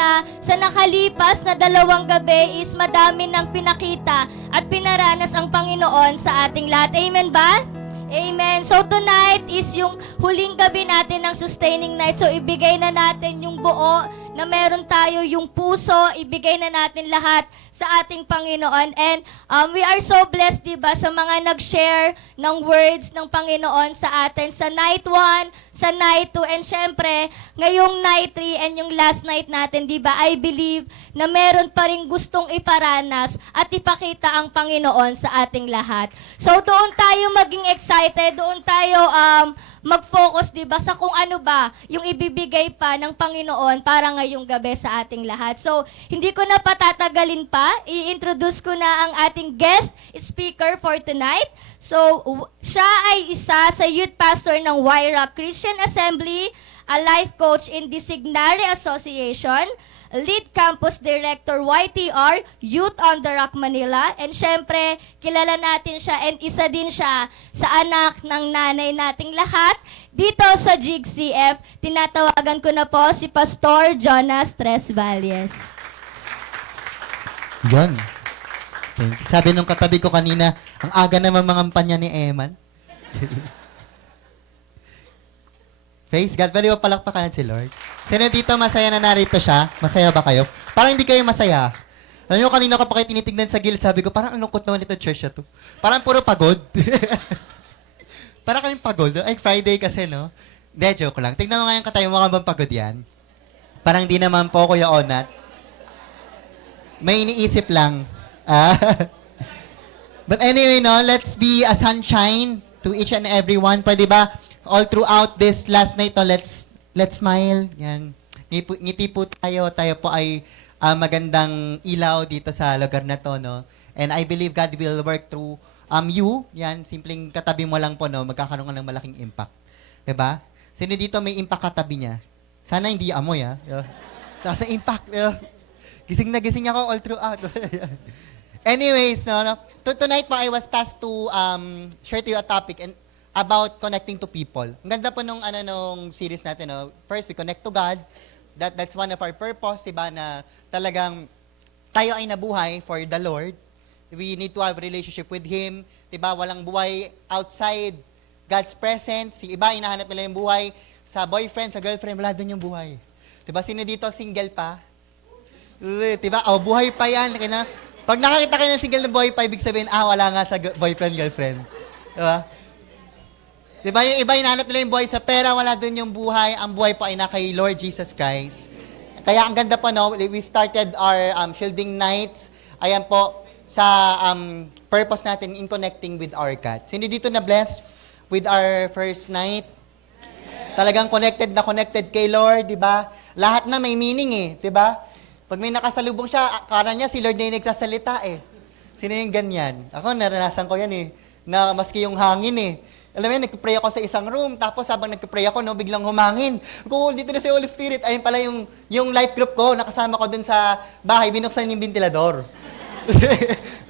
na sa nakalipas na 2 gabi is madami ng pinakita at pinaranas ang Panginoon sa ating lahat. Amen ba? Amen. So tonight is yung huling gabi natin ng sustaining night. So ibigay na natin yung buo na meron tayo, yung puso, ibigay na natin lahat sa ating Panginoon. And we are so blessed, diba, sa mga nag-share ng words ng Panginoon sa atin sa night 1, sa night 2, and syempre, ngayong night 3 and yung last night natin, diba, I believe na meron pa rin gustong iparanas at ipakita ang Panginoon sa ating lahat. So doon tayo maging excited, doon tayo mag-focus, diba, sa kung ano ba yung ibibigay pa ng Panginoon para ngayong gabi sa ating lahat. So, hindi ko na patatagalin pa. I-introduce ko na ang ating guest speaker for tonight. So, siya ay isa sa youth pastor ng Wyra Christian Assembly, a life coach in the Signare Association, Lead Campus Director YTR, Youth on the Rock Manila, and syempre, kilala natin siya and isa din siya sa anak ng nanay nating lahat. Dito sa GCF, tinatawagan ko na po si Pastor Jonas Tres Valles. Yan. Sabi nung katabi ko kanina, ang aga naman mga kampanya ni Eman. Praise God. Pwede ba palakpakan si Lord? Sino dito masaya na narito siya? Masaya ba kayo? Parang hindi kayo masaya. Alam nyo, kanina ko pa kayo tinitignan sa gilid, sabi ko, parang ang lungkot naman ito church na to. Parang puro pagod. Parang kaming pagod. Ay, Friday kasi, no? Hindi, joke lang. Tignan mo nga yung katayo mo ka bang pagod yan? Parang di naman po, Kuya Onat. May iniisip lang. But anyway, no, let's be a sunshine to each and every one. Pwede ba? All throughout this last night, oh, let's smile. Yan. Ngiti po tayo. Tayo po ay magandang ilaw dito sa lugar na to, no? And I believe God will work through you. Yan, simpleng katabi mo lang po, no? Magkakaroon ka ng malaking impact. Diba? Sino dito may impact katabi niya? Sana hindi amoy, ha? Sa impact. Gising na gising ako all throughout. Anyways, no? Tonight po, I was tasked to share to you a topic and about connecting to people. Ang ganda po nung series natin, no? First, we connect to God. That's one of our purpose, diba, na talagang tayo ay nabuhay for the Lord. We need to have a relationship with Him. Diba, walang buhay outside God's presence. Yung iba, hinahanap nila yung buhay sa boyfriend, sa girlfriend, wala doon yung buhay. Diba, sino dito single pa? Diba, buhay pa yan. Pag nakakita kayo ng single na buhay pa, ibig sabihin, wala nga sa boyfriend, girlfriend. Diba? Diba, yung iba hinahanap nila yung buhay sa pera, wala doon yung buhay. Ang buhay po ay na kay Lord Jesus Christ. Kaya ang ganda po, no, we started our shielding nights. Ayan po, sa purpose natin in connecting with our God. Sino dito na blessed with our first night? Talagang connected na connected kay Lord, di ba? Lahat na may meaning eh, di ba? Pag may nakasalubong siya, akala niya si Lord na yung nagsasalita eh. Sino yung ganyan? Ako, naranasan ko yan eh, na maski yung hangin eh. Alam mo, nagpipray ako sa isang room, tapos habang nagpipray ako, no, biglang humangin. Kung dito na si Holy Spirit, ayun pala yung life group ko, nakasama ko dun sa bahay, binuksan yung ventilador.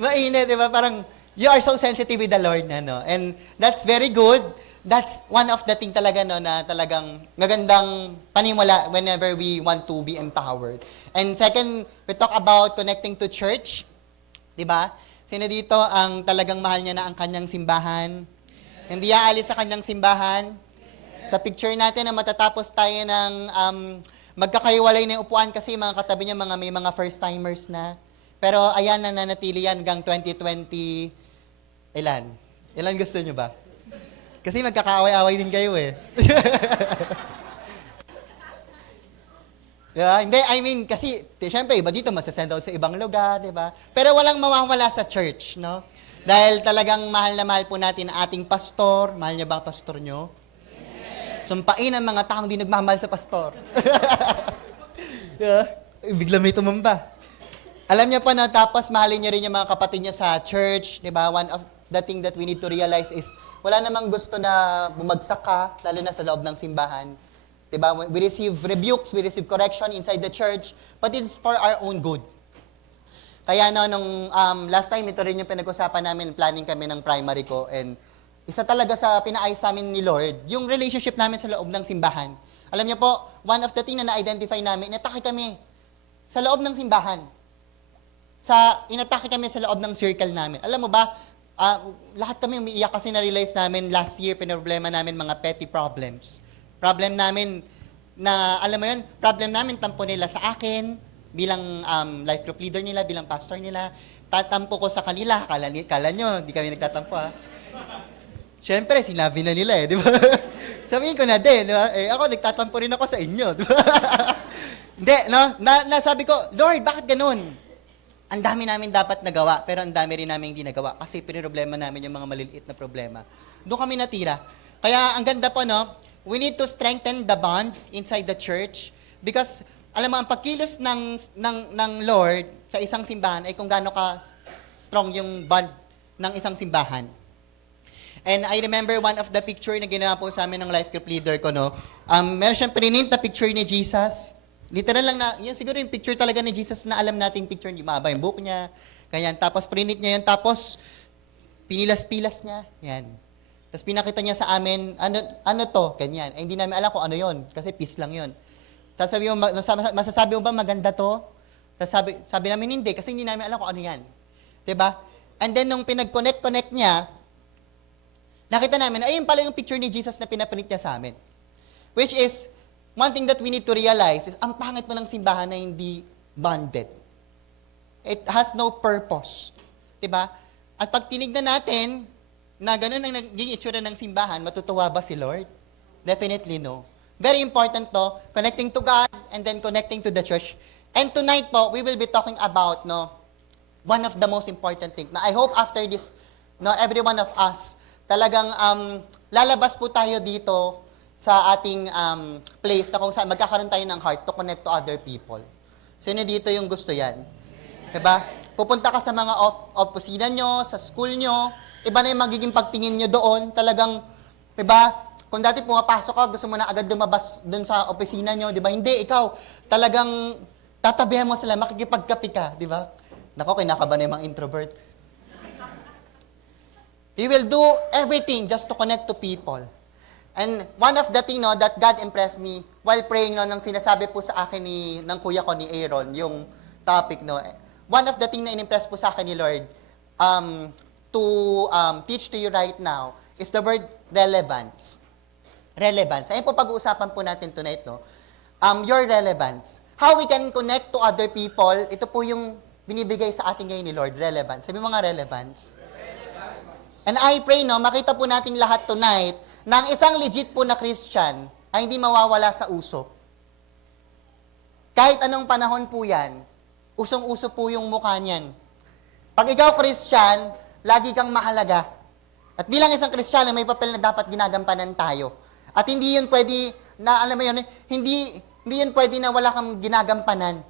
Mainit, di ba? Parang, you are so sensitive with the Lord, no? And that's very good. That's one of the thing talaga, no, na talagang magandang panimula whenever we want to be empowered. And second, we talk about connecting to church. Di ba? Sino dito ang talagang mahal niya na ang kanyang simbahan? Hindi aalis sa kanyang simbahan. Sa picture natin na matatapos tayo ng magkakaiwalay na yung upuan kasi mga katabi niya may mga first-timers na. Pero ayan, nananatili yan hanggang 2020. Ilan? Ilan gusto niyo ba? Kasi magkakaaway-away din kayo eh. Yeah, hindi, I mean, kasi, siyempre, iba dito, masasend out sa ibang lugar, di ba? Pero walang mawawala sa church, no? Dahil talagang mahal na mahal po natin ang ating pastor. Mahal niya ba ang pastor nyo? Yes. Sumpain ang mga taong di nagmamahal sa pastor. Yeah. Bigla may tumamba. Alam niya pa na tapos mahalin niya rin yung mga kapatid niya sa church. Diba? One of the thing that we need to realize is wala namang gusto na bumagsak ka, lalo na sa loob ng simbahan. Diba? We receive rebukes, we receive correction inside the church, but it's for our own good. Kaya nung last time, ito rin yung pinag-usapan namin, planning kami ng primary ko, and isa talaga sa pinaayos sa amin ni Lord, yung relationship namin sa loob ng simbahan. Alam niyo po, one of the thing na na-identify namin, inatake kami sa loob ng simbahan. Inatake kami sa loob ng circle namin. Alam mo ba, lahat kami umiiyak kasi na-realize namin last year, pinoproblema namin mga petty problems. Problem namin na, alam mo yun, problem namin tampo nila sa akin, bilang life group leader nila, bilang pastor nila, tatampo ko sa kanila, kala nyo, di kami nagtatampo ha. Siyempre, sinabi na nila di ba? Sabihin ko na din, di ba? Ako, nagtatampo rin ako sa inyo, di ba? Hindi, no? Nasabi ko, Lord, bakit ganun? Ang dami namin dapat nagawa, pero ang dami rin namin hindi nagawa kasi pinoproblema namin yung mga maliliit na problema. Doon kami natira. Kaya ang ganda po, no? We need to strengthen the bond inside the church because, alam mo, ang pagkilos ng Lord sa isang simbahan ay kung gaano ka strong yung bond ng isang simbahan. And I remember one of the picture na ginawa po sa amin ng life group leader ko, no? Meron siyang prinint na picture ni Jesus. Literal lang na, yun siguro yung picture talaga ni Jesus na alam nating picture niya. Mahaba yung book niya, ganyan. Tapos prinint niya yun, tapos pinilas-pilas niya, yan. Tapos pinakita niya sa amin, ano to, ganyan. Hindi namin alam kung ano yun, kasi peace lang yun. Masasabi mo ba maganda to? Tapos sabi namin hindi, kasi hindi namin alam kung ano yan. Diba? And then nung pinag-connect niya, nakita namin, ayun pala yung picture ni Jesus na pinaprint niya sa amin. Which is, one thing that we need to realize is, ang pangit mo ng simbahan na hindi bonded. It has no purpose. Diba? At pag tinignan natin, na ganun ang naging itsura ng simbahan, matutuwa ba si Lord? Definitely no. Very important to, connecting to God and then connecting to the church. And tonight po, we will be talking about one of the most important things. Na I hope after this, every one of us, talagang lalabas po tayo dito sa ating place na kung saan magkakaroon tayo ng heart to connect to other people. Sino dito yung gusto yan? Diba? Pupunta ka sa mga opisina nyo, sa school nyo, iba na yung magiging pagtingin nyo doon. Talagang, diba? Kung dati pumapasok ka, gusto mo na agad lumabas doon sa opisina nyo, diba? Hindi, ikaw, talagang tatabihan mo sila, makikipagkapi ka, diba? Nako, kinakaba na yung mga introvert. We will do everything just to connect to people. And one of the things that God impressed me while praying nang sinasabi po sa akin ng kuya ko ni Aaron, yung topic, one of the things na in-impress po sa akin ni Lord to teach to you right now is the word relevance. Relevance. Ayun po pag-uusapan po natin tonight, your relevance. How we can connect to other people, ito po yung binibigay sa atin ngayon ni Lord, relevance. Sabi mo nga relevance. And I pray, makita po natin lahat tonight na ang isang legit po na Christian ay hindi mawawala sa uso. Kahit anong panahon po yan, usong-uso po yung mukha niyan. Pag ikaw Christian, lagi kang mahalaga. At bilang isang Christian, may papel na dapat ginagampanan tayo. At hindi yun pwede, na alam mo yun, hindi yun pwede na wala kang ginagampanan.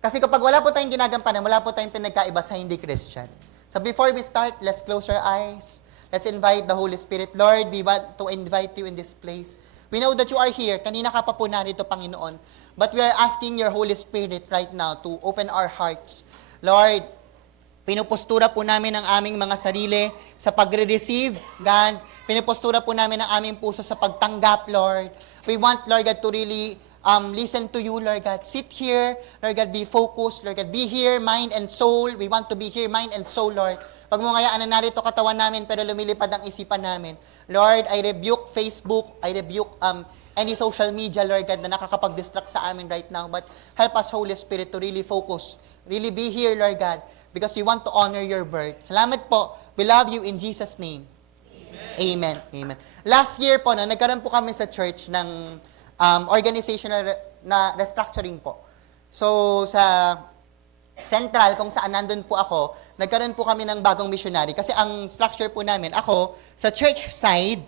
Kasi kapag wala po tayong ginagampanan, wala po tayong pinagkaiba sa hindi Christian. So before we start, let's close our eyes. Let's invite the Holy Spirit. Lord, we want to invite you in this place. We know that you are here. Kanina ka pa po narito, Panginoon. But we are asking your Holy Spirit right now to open our hearts. Lord, pinupostura po namin ang aming mga sarili sa pagre-receive, God. Pinupostura po namin ang aming puso sa pagtanggap, Lord. We want, Lord God, to really listen to you, Lord God. Sit here, Lord God, be focused, Lord God. Be here, mind and soul. We want to be here, mind and soul, Lord. Pag mo ngayaan na narito katawan namin, pero lumilipad ang isipan namin. Lord, I rebuke Facebook, I rebuke any social media, Lord God, na nakakapag-distract sa amin right now. But help us, Holy Spirit, to really focus, really be here, Lord God, because we want to honor your word. Salamat po. We love you in Jesus' name. Amen. Amen. Last year po, nagkaroon po kami sa church ng organizational na restructuring po. So, sa Central, kung saan nandun po ako, nagkaroon po kami ng bagong missionary. Kasi ang structure po namin, ako, sa church side,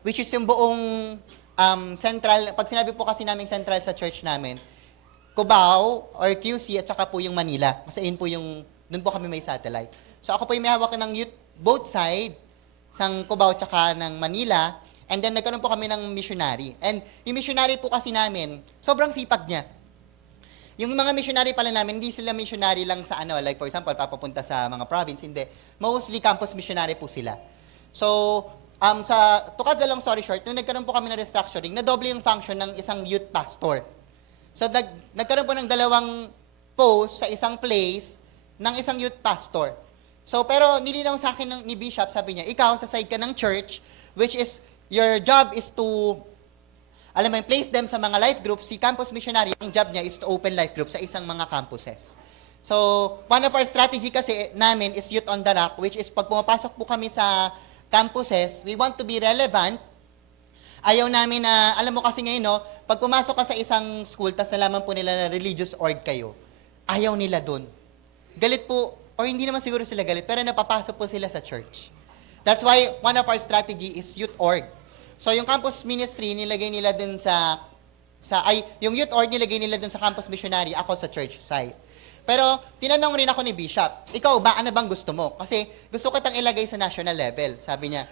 which is yung buong Central, pag sinabi po kasi namin Central sa church namin, Cubao or QC at saka po yung Manila. Kasi yun po yung, dun po kami may satellite. So ako po yung may hawak ng youth, both side, sang Cubao at saka ng Manila. And then nagkaroon po kami ng missionary. And yung missionary po kasi namin, sobrang sipag niya. Yung mga missionary pala namin, hindi sila missionary lang sa like for example, papapunta sa mga province, hindi. Mostly campus missionary po sila. So, to cut the long story short, nung nagkaroon po kami ng restructuring, nadoble yung function ng isang youth pastor. So, nagkaroon po ng dalawang post sa isang place ng isang youth pastor. So, pero nilinaw sa akin ni Bishop, sabi niya, ikaw, sa side ka ng church, which is, your job is to, alam mo, place them sa mga life groups. Si campus missionary, ang job niya is to open life groups sa isang mga campuses. So, one of our strategy kasi namin is Youth on the Rock, which is pag pumapasok po kami sa campuses, we want to be relevant. Ayaw namin na, alam mo kasi ngayon, no, pag pumasok ka sa isang school, tas nalaman po nila na religious org kayo, ayaw nila dun. Galit po, or hindi naman siguro sila galit, pero napapasok po sila sa church. That's why one of our strategy is youth org. So yung campus ministry, nilagay nila dun yung youth org nilagay nila dun sa campus missionary, ako sa church side. Pero tinanong rin ako ni Bishop, ikaw ba, ano bang gusto mo? Kasi gusto ko kitang ilagay sa national level. Sabi niya,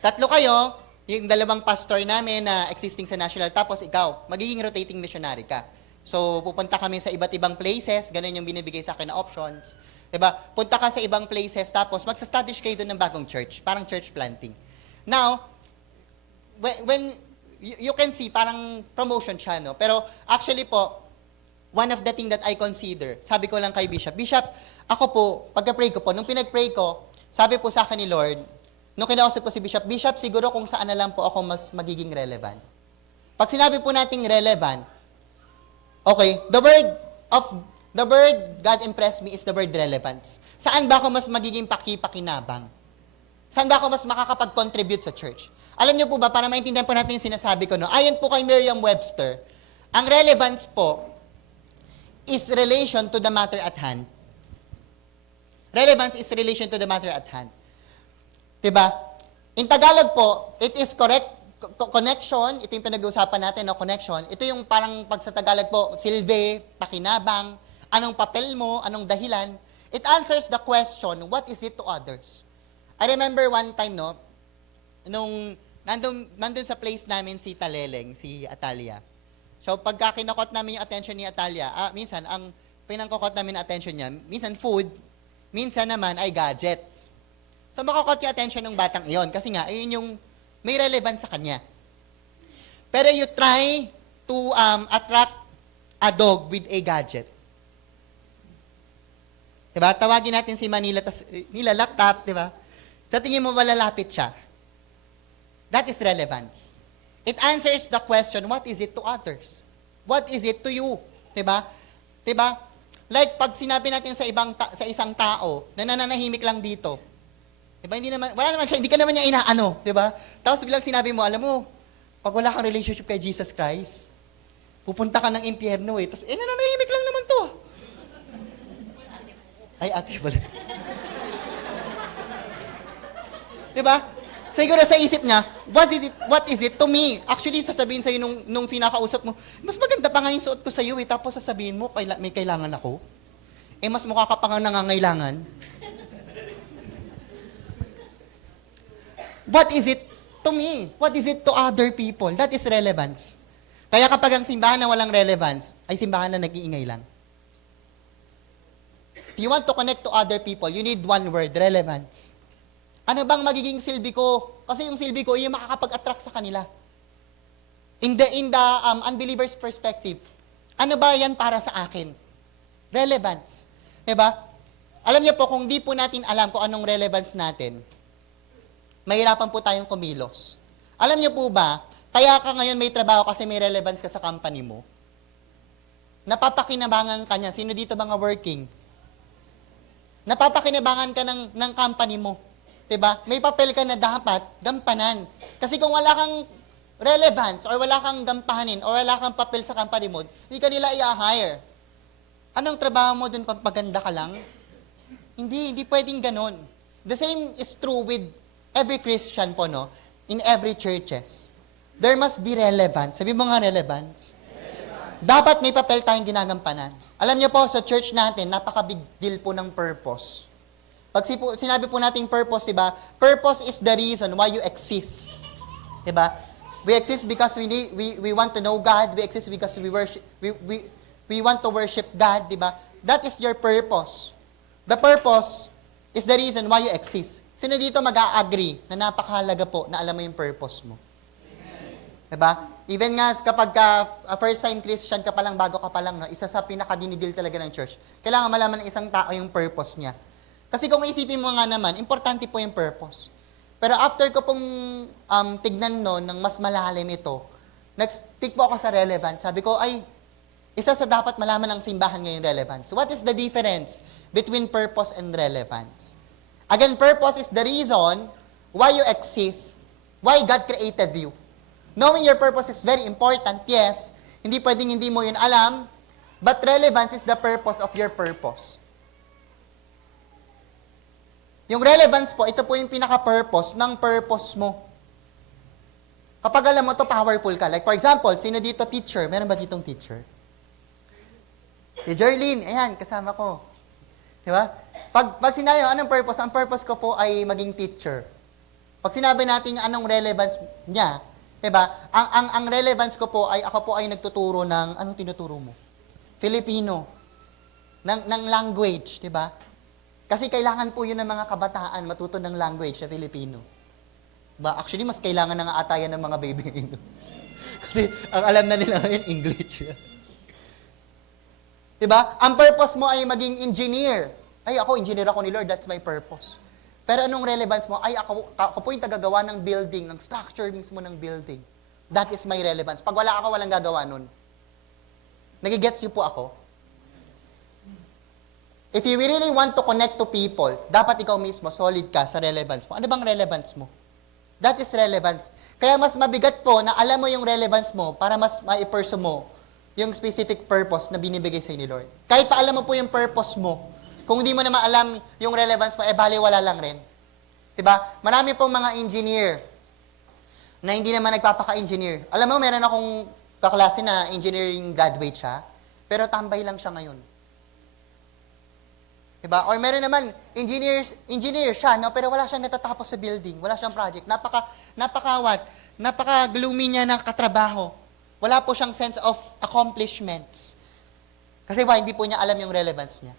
3 kayo, yung 2 pastor namin na existing sa national, tapos ikaw, magiging rotating missionary ka. So, pupunta kami sa iba't ibang places, ganun yung binibigay sa akin na options. Diba? Punta ka sa ibang places, tapos mag-establish kayo doon ng bagong church, parang church planting. Now, when you can see, parang promotion siya, no? Pero actually po, one of the thing that I consider, sabi ko lang kay Bishop, Bishop, ako po, pagka-pray ko po, nung pinag-pray ko, sabi po sa akin ni Lord, nung kinausap ko si Bishop, Bishop, siguro kung saan na lang po ako mas magiging relevant. Pag sinabi po nating relevant, okay, the word God impressed me is the word relevance. Saan ba ako mas magiging pakipakinabang? Saan ba ako mas makakapag-contribute sa church? Alam niyo po ba, para maintindihan po natin yung sinasabi ko, no? Ayon po kay Merriam-Webster, ang relevance po is relation to the matter at hand. Relevance is relation to the matter at hand. Diba? In Tagalog po, it is correct connection, ito yung pinag-uusapan natin, no, connection. Ito yung parang pag sa Tagalog po, silbi, pakinabang, anong papel mo, anong dahilan. It answers the question, what is it to others? I remember one time, no, nung nandun sa place namin si Taleleng, si Atalia. So, pagka kinakot namin yung attention ni Atalia, minsan, ang pinangkokot namin na attention niya, minsan food, minsan naman ay gadgets. So, makakot yung attention ng batang iyon. Kasi nga, ayun yung may relevance sa kanya. Pero you try to attract a dog with a gadget. Diba? Tawagin natin si Manila, nila laptop, diba? Sa tingin mo, malalapit siya. That is relevance. It answers the question, what is it to others? What is it to you? Diba? Diba? Like, pag sinabi natin sa isang tao, na nananahimik lang dito, diba, wala naman siya, hindi ka naman niya inaano, diba? Tapos bilang sinabi mo, alam mo, pag wala kang relationship kay Jesus Christ, pupunta ka ng impyerno eh. Tapos, nananahimik lang naman to. Ay, ate pala. Diba? Siguro sa isip niya, what is it to me? Actually, sasabihin sa'yo nung sinakausap mo, mas maganda pa nga yung suot ko sa'yo eh, tapos sasabihin mo, may kailangan ako. Mas mukha ka pa nga nangangailangan. What is it to me? What is it to other people? That is relevance. Kaya kapag ang simbahan na walang relevance, ay simbahan na nag-iingay lang. If you want to connect to other people, you need one word, relevance. Ano bang magiging silbi ko? Kasi yung silbi ko, yung makakapag-attract sa kanila. In the unbeliever's perspective, ano ba yan para sa akin? Relevance. Diba? Alam niyo po, kung di po natin alam kung anong relevance natin, mahirapan po tayong kumilos. Alam niyo po ba, kaya ka ngayon may trabaho kasi may relevance ka sa company mo? Napapakinabangan ka niya. Sino dito mga working? Napapakinabangan ka ng company mo. Diba? May papel ka na dapat gampanan. Kasi kung wala kang relevance or wala kang gampahanin or wala kang papel sa company mo, hindi ka nila i-hire. Anong trabaho mo dun, pampaganda ka lang? Hindi pwedeng ganon. The same is true with every Christian po, no? In every churches. There must be relevance. Sabi mo nga relevance. Dapat may papel tayong ginagampanan. Alam niyo po, sa church natin, napaka-big deal po ng purpose. Pag sinabi po nating purpose, diba? Purpose is the reason why you exist. Diba? We exist because we want to know God. We exist because we want to worship God, diba? That is your purpose. The purpose is the reason why you exist. Sino dito mag-a-agree na napakahalaga po na alam mo yung purpose mo? Diba? Even nga kapag first time Christian ka pa lang, bago ka pa lang, no, isa sa pinakadinidil talaga ng church, kailangan malaman ng isang tao yung purpose niya. Kasi kung isipin mo nga naman, importante po yung purpose. Pero after ko pong tignan no, ng mas malalim ito, nag-stick po ako sa relevance. Sabi ko, ay, isa sa dapat malaman ng simbahan ngayon relevance. What is the difference between purpose and relevance? Again, purpose is the reason why you exist, why God created you. Knowing your purpose is very important, yes. Hindi pwedeng hindi mo yun alam, but relevance is the purpose of your purpose. Yung relevance po, ito po yung pinaka-purpose ng purpose mo. Kapag alam mo to, powerful ka. Like for example, sino dito teacher? Meron ba ditong teacher? Si Jerlyn, ayan, kasama ko. Diba? Pag sinabi, anong purpose? Ang purpose ko po ay maging teacher. Pag sinabi natin anong relevance niya, diba? Ang relevance ko po ay, ako po ay nagtuturo ng, anong tinuturo mo? Filipino. Ng language, diba? Kasi kailangan po yun ng mga kabataan matuto ng language sa Filipino. Ba, actually, mas kailangan na nga ata yan ng mga baby ngayon. Kasi ang alam na nila ngayon, English. Diba? Ang purpose mo ay maging engineer. Ay, ako, engineer ako ni Lord, that's my purpose. Pero anong relevance mo? Ay, ako po yung tagagawa ng building, ng structure mismo ng building. That is my relevance. Pag wala ako, walang gagawa nun. Nagigets niyo po ako? If you really want to connect to people, dapat ikaw mismo, solid ka sa relevance mo. Ano bang relevance mo? That is relevance. Kaya mas mabigat po na alam mo yung relevance mo para mas ma-pursue mo yung specific purpose na binibigay sa ni Lord. Kahit pa alam mo po yung purpose mo, kung hindi mo na maalam yung relevance mo, baliwala lang rin. Diba? Marami pong mga engineer na hindi naman nagpapaka-engineer. Alam mo, meron akong kaklase na engineering graduate siya, pero tambay lang siya ngayon. Diba? Or meron naman, engineer siya, no? Pero wala siyang natatapos sa building, wala siyang project. Napaka-gloomy niya ng katrabaho. Wala po siyang sense of accomplishments. Kasi why? Hindi po niya alam yung relevance niya.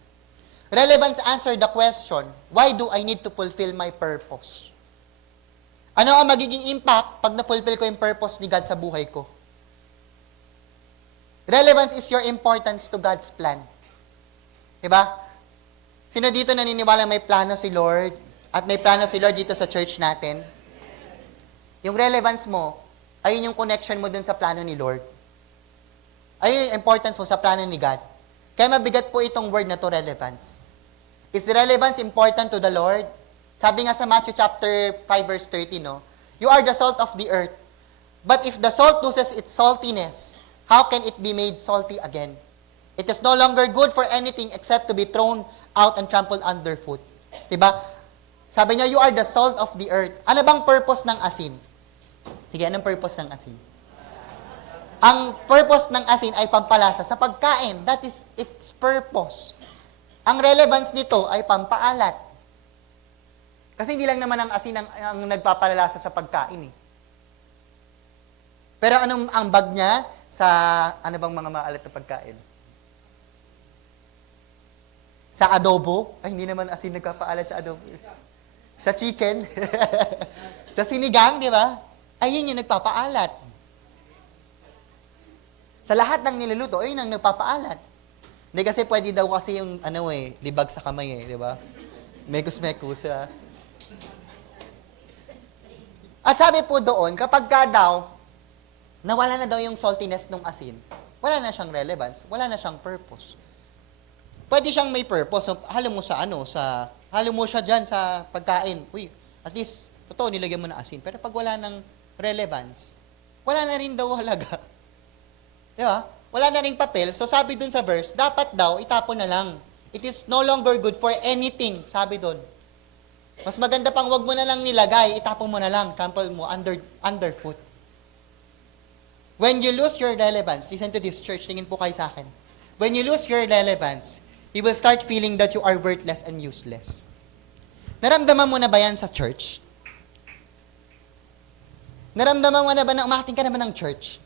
Relevance answer the question, why do I need to fulfill my purpose? Ano ang magiging impact pag na-fulfill ko yung purpose ni God sa buhay ko? Relevance is your importance to God's plan. Diba? Sino dito naniniwala may plano si Lord at may plano si Lord dito sa church natin? Yung relevance mo, ayun yung connection mo dun sa plano ni Lord. Ayun yung importance mo sa plano ni God. Kaya mabigat po itong word na to, relevance. Is relevance important to the Lord? Sabi nga sa Matthew chapter 5 verse 30, no? You are the salt of the earth. But if the salt loses its saltiness, how can it be made salty again? It is no longer good for anything except to be thrown out and trampled underfoot. Diba? Sabi niya, you are the salt of the earth. Ano bang purpose ng asin? Sige, anong purpose ng asin? Ang purpose ng asin ay pampalasa sa pagkain. That is its purpose. Ang relevance nito ay pampaalat. Kasi hindi lang naman ang asin ang nagpapalasa sa pagkain eh. Pero anong ang bag niya sa ano bang mga maalat na pagkain? Sa adobo? Ay, hindi naman asin nagpapaalat sa adobo. Sa chicken? Sa sinigang, di ba? Ayun yung nagpapaalat. Sa lahat ng niluluto, ayun ang nagpapaalat. Hindi kasi pwede daw kasi yung, libag sa kamay di ba? Mekus-mekus, At sabi po doon, kapag ka daw, nawala na daw yung saltiness ng asin, wala na siyang relevance, wala na siyang purpose. Pwede siyang may purpose. So, halo mo halo mo siya dyan sa pagkain. Uy, at least, totoo, nilagyan mo na asin. Pero pag wala ng relevance, wala na rin daw halaga. Di ba? Wala na rin papel. So sabi dun sa verse, dapat daw, itapon na lang. It is no longer good for anything, sabi dun. Mas maganda pang wag mo na lang nilagay, itapon mo na lang, trample mo underfoot. When you lose your relevance, listen to this church, tingin po kayo sa akin. When you lose your relevance, you will start feeling that you are worthless and useless. Naramdaman mo na ba yan sa church? Naramdaman mo na ba na umating ka naman ng church?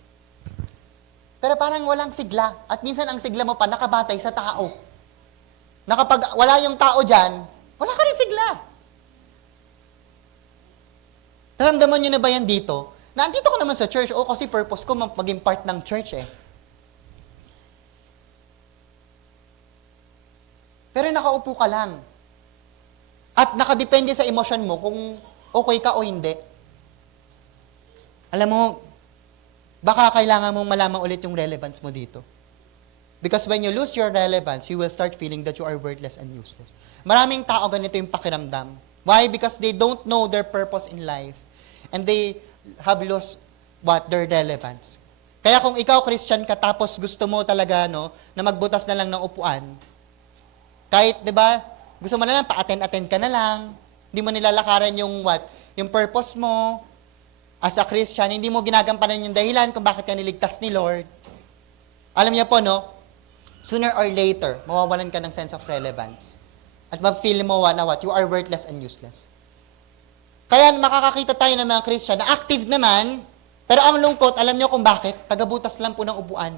Pero parang walang sigla. At minsan ang sigla mo pa nakabatay sa tao. Na kapag wala yung tao dyan, wala ka rin sigla. Naramdaman nyo na ba yan dito? Nandito ka naman sa church. O, kasi purpose ko maging part ng church eh. Pero nakaupo ka lang. At nakadepende sa emosyon mo kung okay ka o hindi. Alam mo, baka kailangan mong malaman ulit yung relevance mo dito. Because when you lose your relevance, you will start feeling that you are worthless and useless. Maraming tao ganito yung pakiramdam. Why? Because they don't know their purpose in life. And they have lost their relevance. Kaya kung ikaw Christian ka tapos gusto mo talaga na magbutas na lang ng upuan, kahit 'di ba, gusto mo na lang pa-attend ka na lang, hindi mo nilalakaran yung yung purpose mo as a Christian, hindi mo ginagampanan yung dahilan kung bakit ka niligtas ni Lord. Alam niyo po sooner or later, mawawalan ka ng sense of relevance. At ma-feel mo na you are worthless and useless. Kaya makakakita tayo ng mga Christian na active naman, pero ang lungkot, alam niyo kung bakit? Tagabutas lang po ng upuan.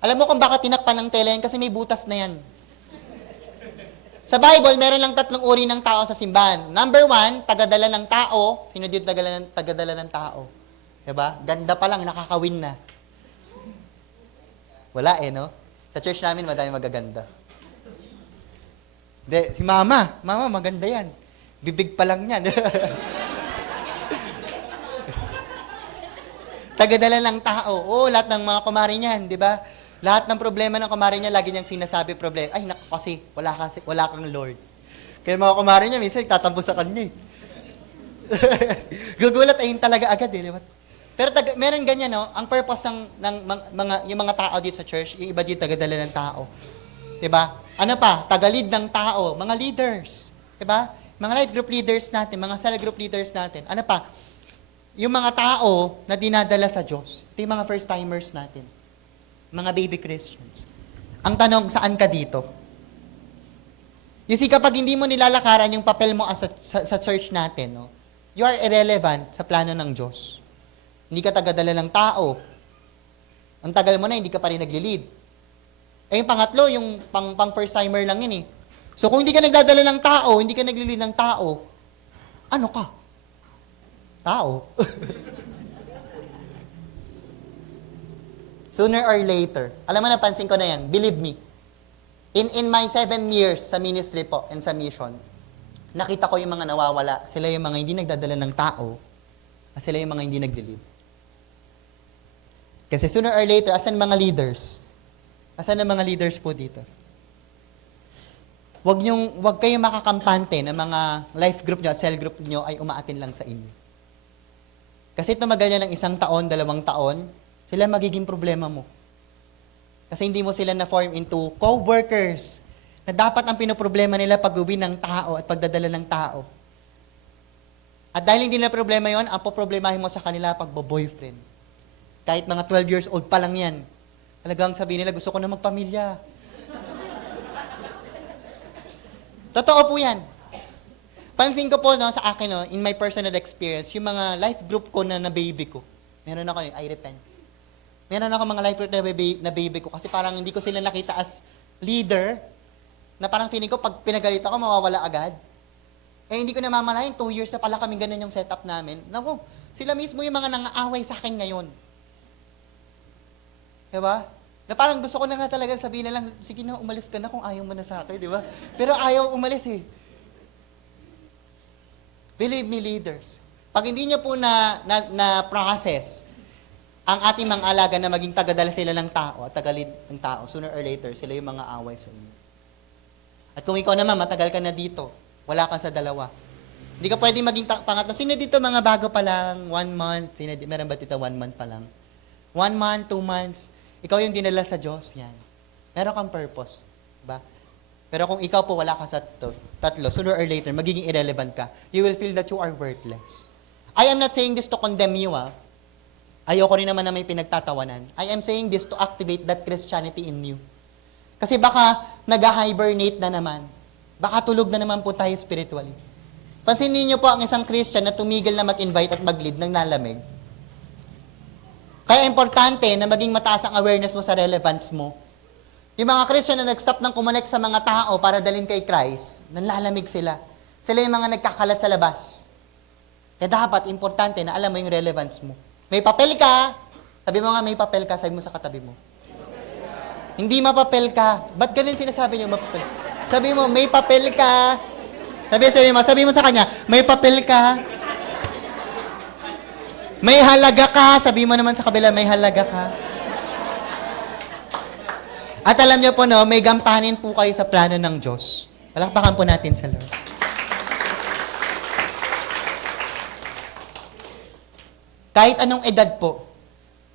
Alam mo kung bakit tinakpan ng tela yan? Kasi may butas na yan. Sa Bible, meron lang 3 uri ng tao sa simbahan. Number 1, tagadala ng tao. Sino dito tagadala ng tao? Diba? Ganda pa lang, nakakawin na. Wala no? Sa church namin, madami magaganda. Si Mama. Mama, maganda yan. Bibig pa lang yan. Tagadala ng tao. Lahat ng mga kumari niyan, di ba? Lahat ng problema ng kumari niya, lagi niyang sinasabi problema. Ay, naku kasi, wala kang Lord. Kaya mga kumari niya, minsan tatampo sa kanya Gugulat, ayun talaga agad di ba? Pero meron ganyan, ang purpose yung mga tao dito sa church, yung iba dito tagadala ng tao. Di ba? Ano pa? Tagalid ng tao, mga leaders. Di ba? Mga life group leaders natin, mga cell group leaders natin. Ano pa? Yung mga tao na dinadala sa Diyos. Ito yung mga first-timers natin. Mga baby Christians. Ang tanong, saan ka dito? You see, kapag hindi mo nilalakaran yung papel mo sa church natin, you are irrelevant sa plano ng Diyos. Hindi ka tagadala ng tao. Ang tagal mo na, hindi ka pa rin nagli-lead. Yung pangatlo, yung pang first-timer lang yun So, kung hindi ka nagdadala ng tao, hindi ka nagli-lead ng tao, ano ka? Tao. Sooner or later, alam mo, napansin ko na yan, believe me, in my 7 years sa ministry po and sa mission, nakita ko yung mga nawawala, sila yung mga hindi nagdadala ng tao, at sila yung mga hindi nagli-lead. Kasi sooner or later, asan mga leaders? Asan ang mga leaders po dito? Wag kayong makakampante na mga life group nyo at cell group nyo ay umaatin lang sa inyo. Kasi tumagal yan ng 1 taon, 2 taon, sila magiging problema mo. Kasi hindi mo sila na-form into co-workers na dapat ang pinoproblema nila pag-uwi ng tao at pagdadala ng tao. At dahil hindi na problema yon, ang poproblemahin mo sa kanila pagbo-boyfriend. Kahit mga 12 years old pa lang yan. Talagang sabihin nila, gusto ko na magpamilya. Totoo po yan. Pansin ko po sa akin, in my personal experience, yung mga life group ko na baby ko, meron ako I repent. Meron ako mga life group na baby ko kasi parang hindi ko sila nakita as leader na parang feeling ko pag pinagalit ako, mawawala agad. Hindi ko namamalayan, 2 years na pala kami ganun yung setup namin. Naku, sila mismo yung mga nangaaway sa akin ngayon. Diba? Na parang gusto ko na nga talaga sabihin na lang, sige na, umalis ka na kung ayaw mo na sa akin, di ba? Pero ayaw umalis Believe me, leaders. Pag hindi niyo po na-process ang ating mga alaga na maging tagadala sila ng tao at tagalid ng tao, sooner or later, sila yung mga away sa inyo. At kung ikaw naman, matagal ka na dito, wala ka sa dalawa. Hindi ka pwede maging pangatlo. Sino dito mga bago pa lang, 1 month? Meron ba dito 1 month pa lang? 1 month, 2 months, ikaw yung dinala sa Diyos, yan. Meron kang purpose. Diba? Pero kung ikaw po wala ka sa tatlo, sooner or later, magiging irrelevant ka. You will feel that you are worthless. I am not saying this to condemn you, Ayoko rin naman na may pinagtatawanan. I am saying this to activate that Christianity in you. Kasi baka nag-hibernate na naman. Baka tulog na naman po tayo spiritually. Pansinin niyo po ang isang Christian na tumigil na mag-invite at mag-lead ng lalamig. Kaya importante na maging mataas ang awareness mo sa relevance mo. Yung mga Christian na nag-stop ng kumonek sa mga tao para dalhin kay Christ, nanlalamig sila. Sila yung mga nagkakalat sa labas. Kaya dapat, importante na alam mo yung relevance mo. May papel ka. Sabi mo nga, may papel ka. Sabi mo sa katabi mo. Hindi mapapel ka. Ba't ganun sinasabi niyo mapapel? Sabi mo, may papel ka. Sabi mo sa kanya, may papel ka. May halaga ka. Sabi mo naman sa kabila, may halaga ka. At alam niyo po, no, may gampanin po kayo sa plano ng Diyos. Palakpakan po natin sa Lord. Kahit anong edad po,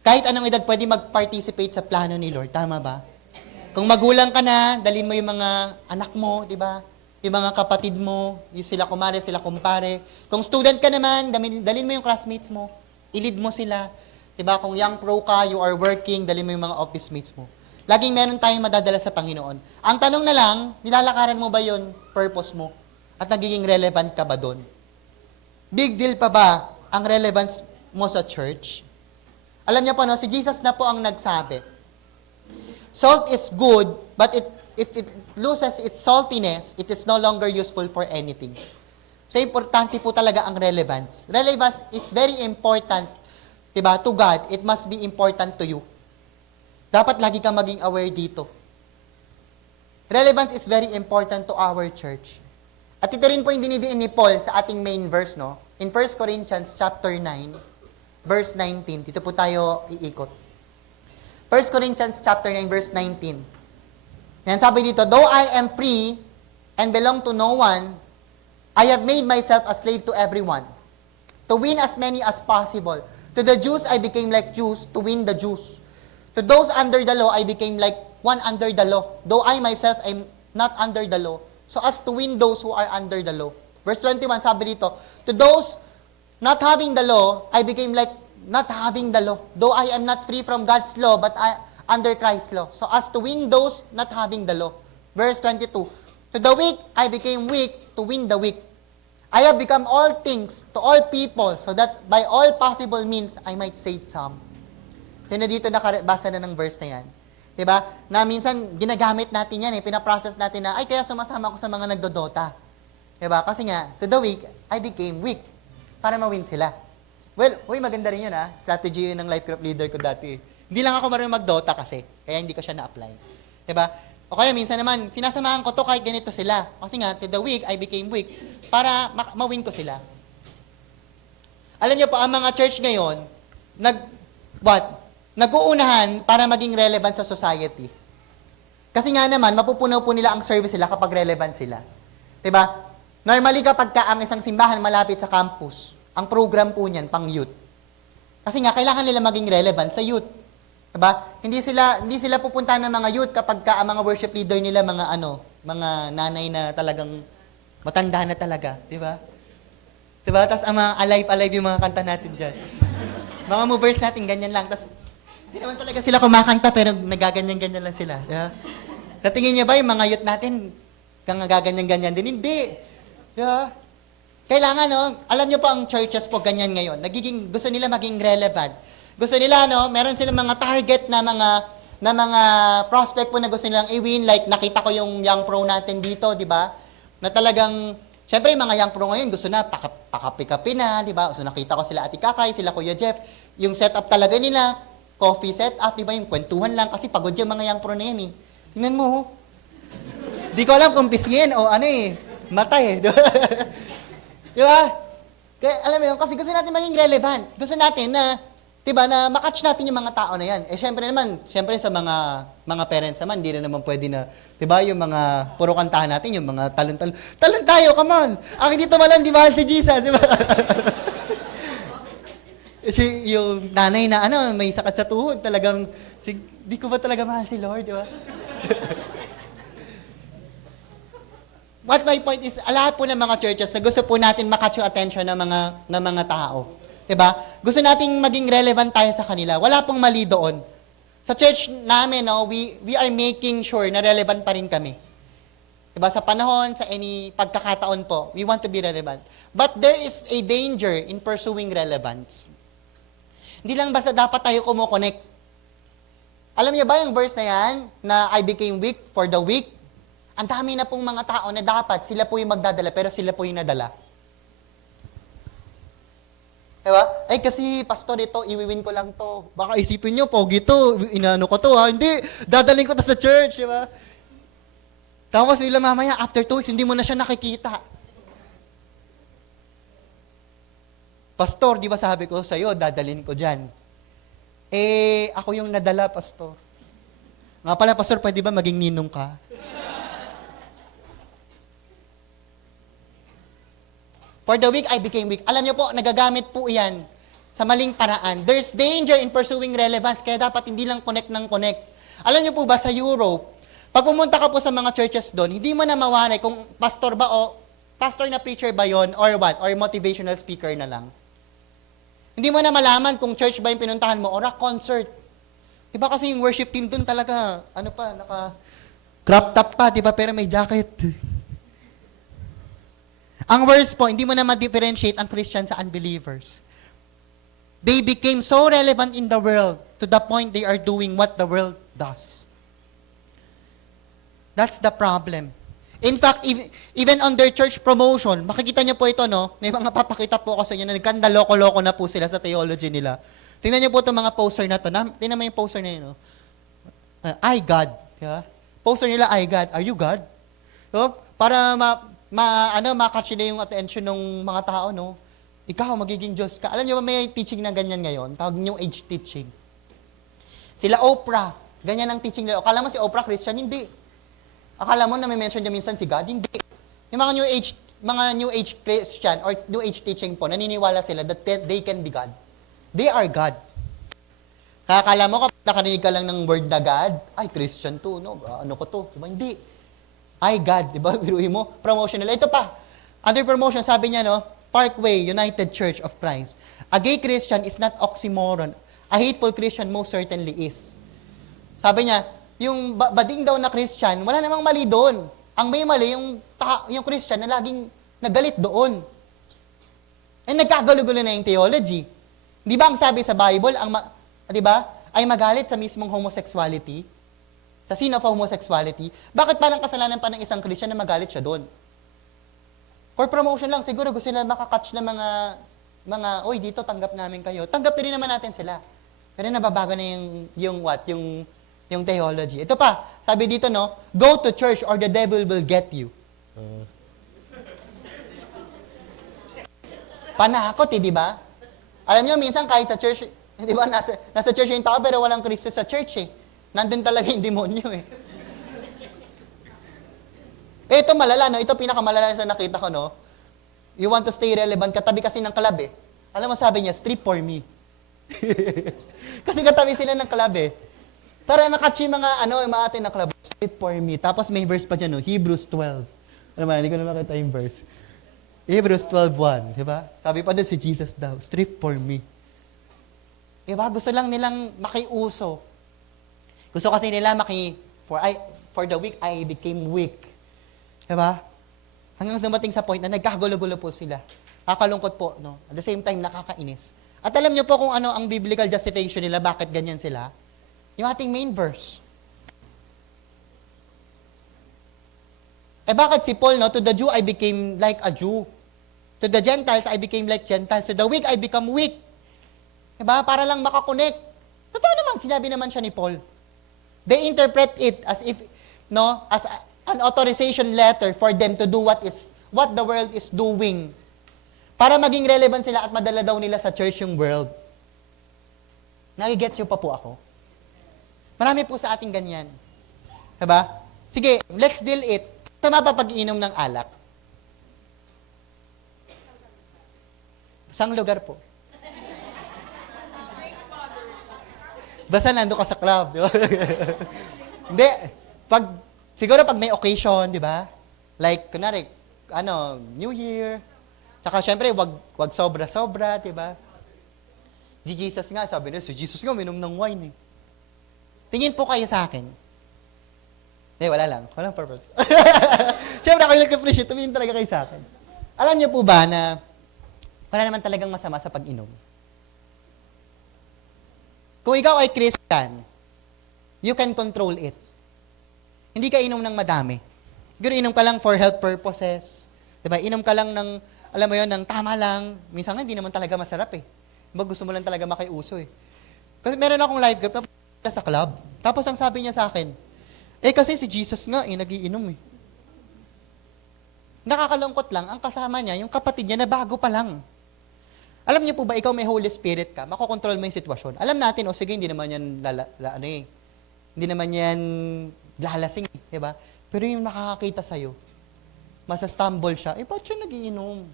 pwede mag-participate sa plano ni Lord. Tama ba? Kung magulang ka na, dalhin mo yung mga anak mo, di ba? Yung mga kapatid mo, yung sila kumare, sila kumpare. Kung student ka naman, dalhin mo yung classmates mo. I-lead mo sila. Di ba? Kung young pro ka, you are working, dalhin mo yung mga office mates mo. Laging meron tayong madadala sa Panginoon. Ang tanong na lang, nilalakaran mo ba yon purpose mo? At nagiging relevant ka ba doon? Big deal pa ba ang relevance mo sa church? Alam niyo po, no, si Jesus na po ang nagsabi. Salt is good, but if it loses its saltiness, it is no longer useful for anything. So, importante po talaga ang relevance. Relevance is very important, diba, to God. It must be important to you. Dapat lagi kang maging aware dito. Relevance is very important to our church. At ito rin po yung dinidiin ni Paul sa ating main verse, no? In 1 Corinthians chapter 9, verse 19. Dito po tayo iikot. 1 Corinthians chapter 9, verse 19. Yan, sabi dito, though I am free and belong to no one, I have made myself a slave to everyone, to win as many as possible. To the Jews, I became like Jews to win the Jews. To those under the law, I became like one under the law, though I myself am not under the law, so as to win those who are under the law. Verse 21, sabi dito, to those not having the law, I became like not having the law, though I am not free from God's law, but I under Christ's law, so as to win those not having the law. Verse 22, to the weak, I became weak to win the weak. I have become all things to all people, so that by all possible means, I might save some. Sino dito nakabasa na ng verse na yan? Diba? Na minsan, ginagamit natin yan, pinaprocess natin na, ay, kaya sumasama ko sa mga nagdodota. Diba? Kasi nga, to the weak, I became weak. Para ma-win sila. Well, maganda rin yun, ha? Strategy yun ng life group leader ko dati. Hindi lang ako marunong mag-dota kasi, kaya hindi ko siya na-apply. Diba? O kaya minsan naman, sinasamahan ko to kahit ganito sila. Kasi nga, to the weak, I became weak. Para ma-win ko sila. Alam niyo po, ang mga church ngayon, nag-uunahan para maging relevant sa society. Kasi nga naman, mapupunaw po nila ang service nila kapag relevant sila. Diba? Normally kapag ang isang simbahan malapit sa campus, ang program po niyan, pang youth. Kasi nga, kailangan nila maging relevant sa youth. Diba? Hindi sila pupunta ng mga youth kapag ang mga worship leader nila, mga nanay na talagang matanda na talaga. Diba? Diba? Tapos ang mga alive yung mga kanta natin dyan. Mga movers natin, ganyan lang. Tapos, hindi naman talaga sila kumakanta, pero nagaganyan-ganyan lang sila. Yeah? Katingin niyo ba yung mga youth natin, kang nagaganyan-ganyan din? Hindi. Yeah? Kailangan, no? Alam niyo po ang churches po ganyan ngayon. Gusto nila maging relevant. Gusto nila, no? Meron silang mga target na mga prospect po na gusto nilang i-win. Like, nakita ko yung young pro natin dito, di ba? Na talagang, syempre, yung mga young pro ngayon, gusto na pakapi-kapi na, di ba? So, nakita ko sila Ate Kakay, sila Kuya Jeff. Yung setup talaga nila, coffee setup, di ba? Yung kwentuhan lang, kasi pagod yung mga young pro na yan, eh. Tingnan mo, di ko alam kung pisngin o mata, eh. Di ba? Kaya, alam mo yun, kasi gusto natin maging relevant. Gusto natin na, di ba, na makatch natin yung mga tao na yan. Eh, syempre sa mga parents naman, hindi na naman pwede na, di ba, yung mga puro kantahan natin, yung mga talon-talon. Talon tayo, come on! Ang hindi tumalon, di mahal si Jesus, di ba? Yung nanay na, may sakit sa tuhod, talagang, di ko ba talaga mahal si Lord, di ba? What my point is, lahat po ng mga churches na gusto po natin makatch yung attention ng mga tao. Diba? Gusto nating maging relevant tayo sa kanila. Wala pong mali doon. Sa church namin, no, we are making sure na relevant pa rin kami. Diba? Sa panahon, sa any pagkakataon po, we want to be relevant. But there is a danger in pursuing relevance. Hindi lang basta dapat tayo kumukonect. Alam niyo ba yung verse na yan, na I became weak for the weak? Ang dami na pong mga tao na dapat sila po yung magdadala, pero sila po yung nadala. Diba? Ay, kasi, pastor, ito, iwiwin ko lang to. Baka isipin nyo, pogi to, inaano ko to, ha? Hindi, dadaling ko to sa church, diba? Tapos, ilang mamaya, after 2 weeks, hindi mo na siya nakikita. Pastor, di ba sabi ko sa'yo, dadalhin ko dyan. Eh, ako yung nadala, pastor. Nga pala, pastor, pwede ba maging ninong ka? For the weak, I became weak. Alam niyo po, nagagamit po yan sa maling paraan. There's danger in pursuing relevance, kaya dapat hindi lang connect ng connect. Alam niyo po ba, sa Europe, pag pumunta ka po sa mga churches doon, hindi mo na mawanay kung pastor ba o pastor na preacher ba yon or what, or motivational speaker na lang. Hindi mo na malaman kung church ba yung pinuntahan mo or a concert. Diba kasi yung worship team doon talaga, ano pa, naka crop top pa, diba, pero may jacket. Ang worst po, hindi mo na ma-differentiate ang Christian sa unbelievers. They became so relevant in the world to the point they are doing what the world does. That's the problem. In fact, even on their church promotion, makikita niyo po ito, no? May mga papakita po ako sa inyo na nagkanda loko-loko na po sila sa theology nila. Tingnan niyo po itong mga poster na to. Tingnan mo yung poster na yun, no? I God. Diba? Poster nila, I God. Are you God? So, para makatch nila yung attention ng mga tao, no? Ikaw, magiging Diyos ka. Alam niyo ba, may teaching na ganyan ngayon, tawag New Age teaching. Sila Oprah, ganyan ang teaching nila. Akala mo si Oprah Christian? Hindi. Akala mo na may mention niya minsan si God? Hindi. Yung mga New Age Christian or New Age teaching po, naniniwala sila that they can be God. They are God. Akala mo kapag nakarinig ka lang ng word na God, ay, Christian to, no? Ano ko to? Diba? Hindi. I God, di ba? Biruin mo, promotion nila. Ito pa, under promotion, sabi niya, no? Parkway United Church of Christ. A gay Christian is not oxymoron. A hateful Christian most certainly is. Sabi niya, yung bading daw na Christian, wala namang mali doon. Ang may mali, yung Christian na laging nagalit doon. Eh, nagkagalugulo na yung theology. Di ba ang sabi sa Bible, di ba, ay magalit sa mismong homosexuality? Sa sin of homosexuality, bakit parang kasalanan pa ng isang Christian na magalit siya doon? For promotion lang, siguro gusto nila makakatch na mga, oy, dito tanggap namin kayo. Tanggap rin naman natin sila. Pero nababago na yung theology. Ito pa, sabi dito, no, go to church or the devil will get you. Panakot, di ba? Alam niyo, minsan kahit sa church, di ba, nasa church yung tao, pero walang Kristo sa church, eh. Nandun talaga yung demonyo, eh. Ito malala, no? Ito pinakamalala sa nakita ko, no? You want to stay relevant, katabi kasi ng club, eh. Alam mo, sabi niya, strip for me. Kasi katabi sila ng club, eh. Para nakatch yung mga atin na club, strip for me. Tapos may verse pa dyan, no? Hebrews 12. Ano ba, hindi ko na makita yung verse. Hebrews 12:1, di ba? Sabi pa doon si Jesus daw, strip for me. Diba? Gusto lang nilang makiuso. Gusto kasi nila for the weak, I became weak. Diba? Hanggang dumating sa point na nagkagulo-gulo po sila. Kakalungkot po, no? At the same time, nakakainis. At alam niyo po kung ano ang biblical justification nila, bakit ganyan sila? Yung ating main verse. Bakit si Paul, no? To the Jew, I became like a Jew. To the Gentiles, I became like Gentiles. To the weak, I become weak. Diba? Para lang makakonect. Totoo naman, sinabi naman siya ni Paul. They interpret it as if, no, as an authorization letter for them to do what the world is doing. Para maging relevant sila at madala daw nila sa church yung world. Nagigets niyo pa po ako? Marami po sa ating ganyan. Diba? Sige, let's deal it. Tama ba pag-inom ng alak? Saan lugar po? Basta nando ka sa club, di ba? Hindi. Siguro pag may occasion, di ba? Like, kunwari, New Year. Tsaka syempre, wag sobra-sobra, di ba? Si Jesus nga, sabi niya, si Jesus nga, minom ng wine eh. Tingin po kayo sa akin. Wala lang. Walang purpose. Siyempre, ako yung nag-appreciate. Tumingin talaga kayo sa akin. Alam niyo po ba na wala naman talagang masama sa pag-inom? Kung ikaw ay Christian, you can control it. Hindi ka inom ng madami. Siguro inom ka lang for health purposes. Diba? Inom ka lang ng, alam mo yun, ng tama lang. Minsan nga, hindi naman talaga masarap eh. Gusto mo lang talaga makiuso eh. Kasi meron akong life group na sa club. Tapos ang sabi niya sa akin, kasi si Jesus nga nagiinom eh. Nakakalungkot lang, ang kasama niya, yung kapatid niya na bago pa lang. Alam niyo po ba, ikaw may Holy Spirit ka, makokontrol mo yung sitwasyon. Alam natin, sige, hindi naman yan, hindi naman yan lalasing, di ba? Pero yung nakakakita sa'yo, masastumble siya, ba't siya nagiinom?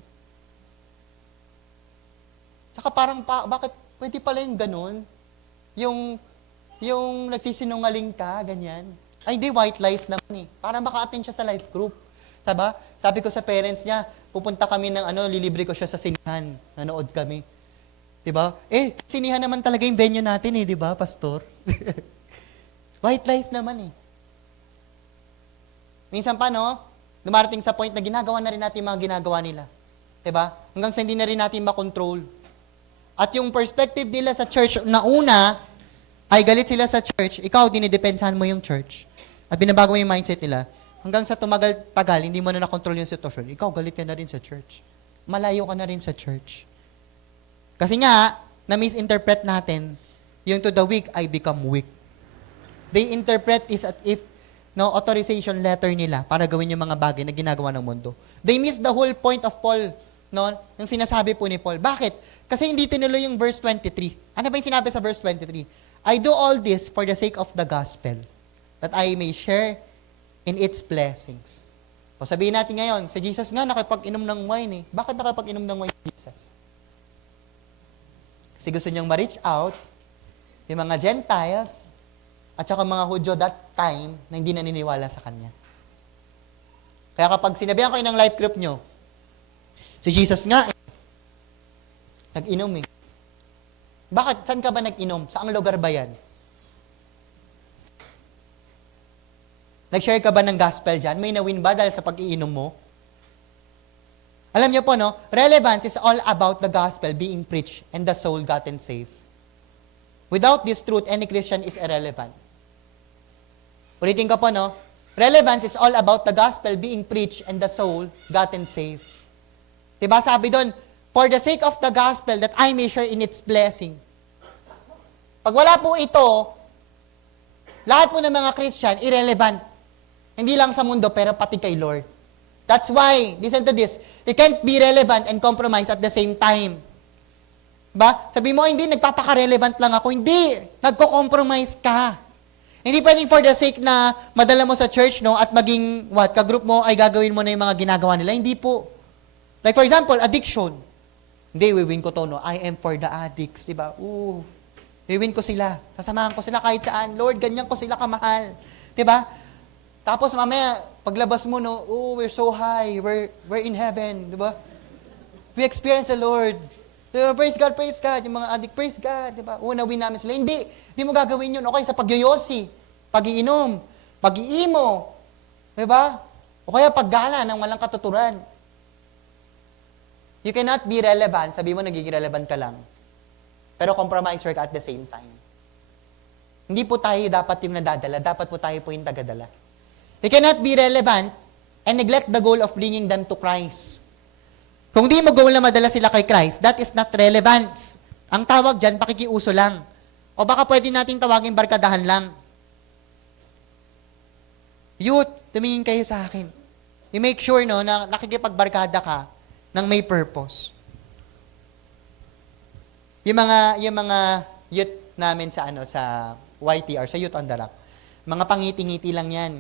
Tsaka parang, bakit pwede pala yung ganun? Yung nagsisinungaling ka, ganyan. Ay, di, white lies naman eh. Para maka-attend siya sa life group. Diba? Sabi ko sa parents niya, pupunta kami ng lilibre ko siya sa sinihan. Nanood kami. Diba? Sinihan naman talaga yung venue natin eh, diba, pastor? White lies naman eh. Minsan pa, dumarating sa point na ginagawa na rin natin mga ginagawa nila. Diba? Hanggang sa hindi na rin natin makontrol. At yung perspective nila sa church na una, ay galit sila sa church, ikaw, dinidepensahan mo yung church. At binabago mo yung mindset nila. Hanggang sa tumagal-tagal, hindi mo na nakontrol yung sitwasyon, ikaw, galit ka na rin sa church. Malayo ka na rin sa church. Kasi nga, na-misinterpret natin, yung to the weak, I become weak. They interpret is as if, authorization letter nila para gawin yung mga bagay na ginagawa ng mundo. They miss the whole point of Paul, yung sinasabi po ni Paul. Bakit? Kasi hindi tinuloy yung verse 23. Ano ba yung sinabi sa verse 23? I do all this for the sake of the gospel, that I may share in its blessings. O sabihin natin ngayon, si Jesus nga nakipag-inom ng wine eh. Bakit nakipag-inom ng wine si Jesus? Kasi gusto niyang ma-reach out yung mga Gentiles at saka mga Hudyo that time na hindi naniniwala sa Kanya. Kaya kapag sinabihan kayo ng life group nyo, si Jesus nga nag-inom eh. Bakit? Saan ka ba nag-inom? Saang lugar ba yan? Nag-share ka ba ng gospel dyan? May nawin ba dahil sa pag-iinom mo? Alam niyo po, relevance is all about the gospel being preached and the soul gotten saved. Without this truth, any Christian is irrelevant. Ulitin ko po, relevance is all about the gospel being preached and the soul gotten saved. Diba sabi doon, for the sake of the gospel that I may share in its blessing. Pag wala po ito, lahat po ng mga Christian, irrelevant. Hindi lang sa mundo, pero pati kay Lord. That's why, listen to this, you can't be relevant and compromise at the same time. Ba? Sabi mo, hindi, nagpapaka-relevant lang ako. Hindi, nagko-compromise ka. Hindi pwedeng for the sake na madala mo sa church, at maging, kagroup mo ay gagawin mo na yung mga ginagawa nila. Hindi po. Like for example, addiction. Hindi, wiwin ko to, I am for the addicts, diba? Wiwin ko sila. Sasamahan ko sila kahit saan. Lord, ganyan ko sila kamahal. Diba? Tapos mamaya, paglabas mo, we're so high, we're in heaven, di ba? We experience the Lord. Diba? Praise God, yung mga addict, praise God, di ba? Nawin namin sila. Hindi mo gagawin yun. Okay, sa pagyoyosi, pag-iinom, pag-iimo, di ba? O kaya paggala ng walang katuturan. You cannot be relevant, sabi mo nagiging relevant ka lang. Pero compromise work at the same time. Hindi po tayo dapat yung nadadala, dapat po tayo po yung tagadala. You cannot be relevant and neglect the goal of bringing them to Christ. Kung di mo goal na madala sila kay Christ, that is not relevance. Ang tawag dyan, pakikiuso lang. O baka pwede natin tawagin barkadahan lang. Youth, tumingin kayo sa akin. You make sure na nakikipagbarkada ka ng may purpose. Yung mga youth namin sa YTR, sa Youth on the Rock, mga pangiti-ngiti lang yan.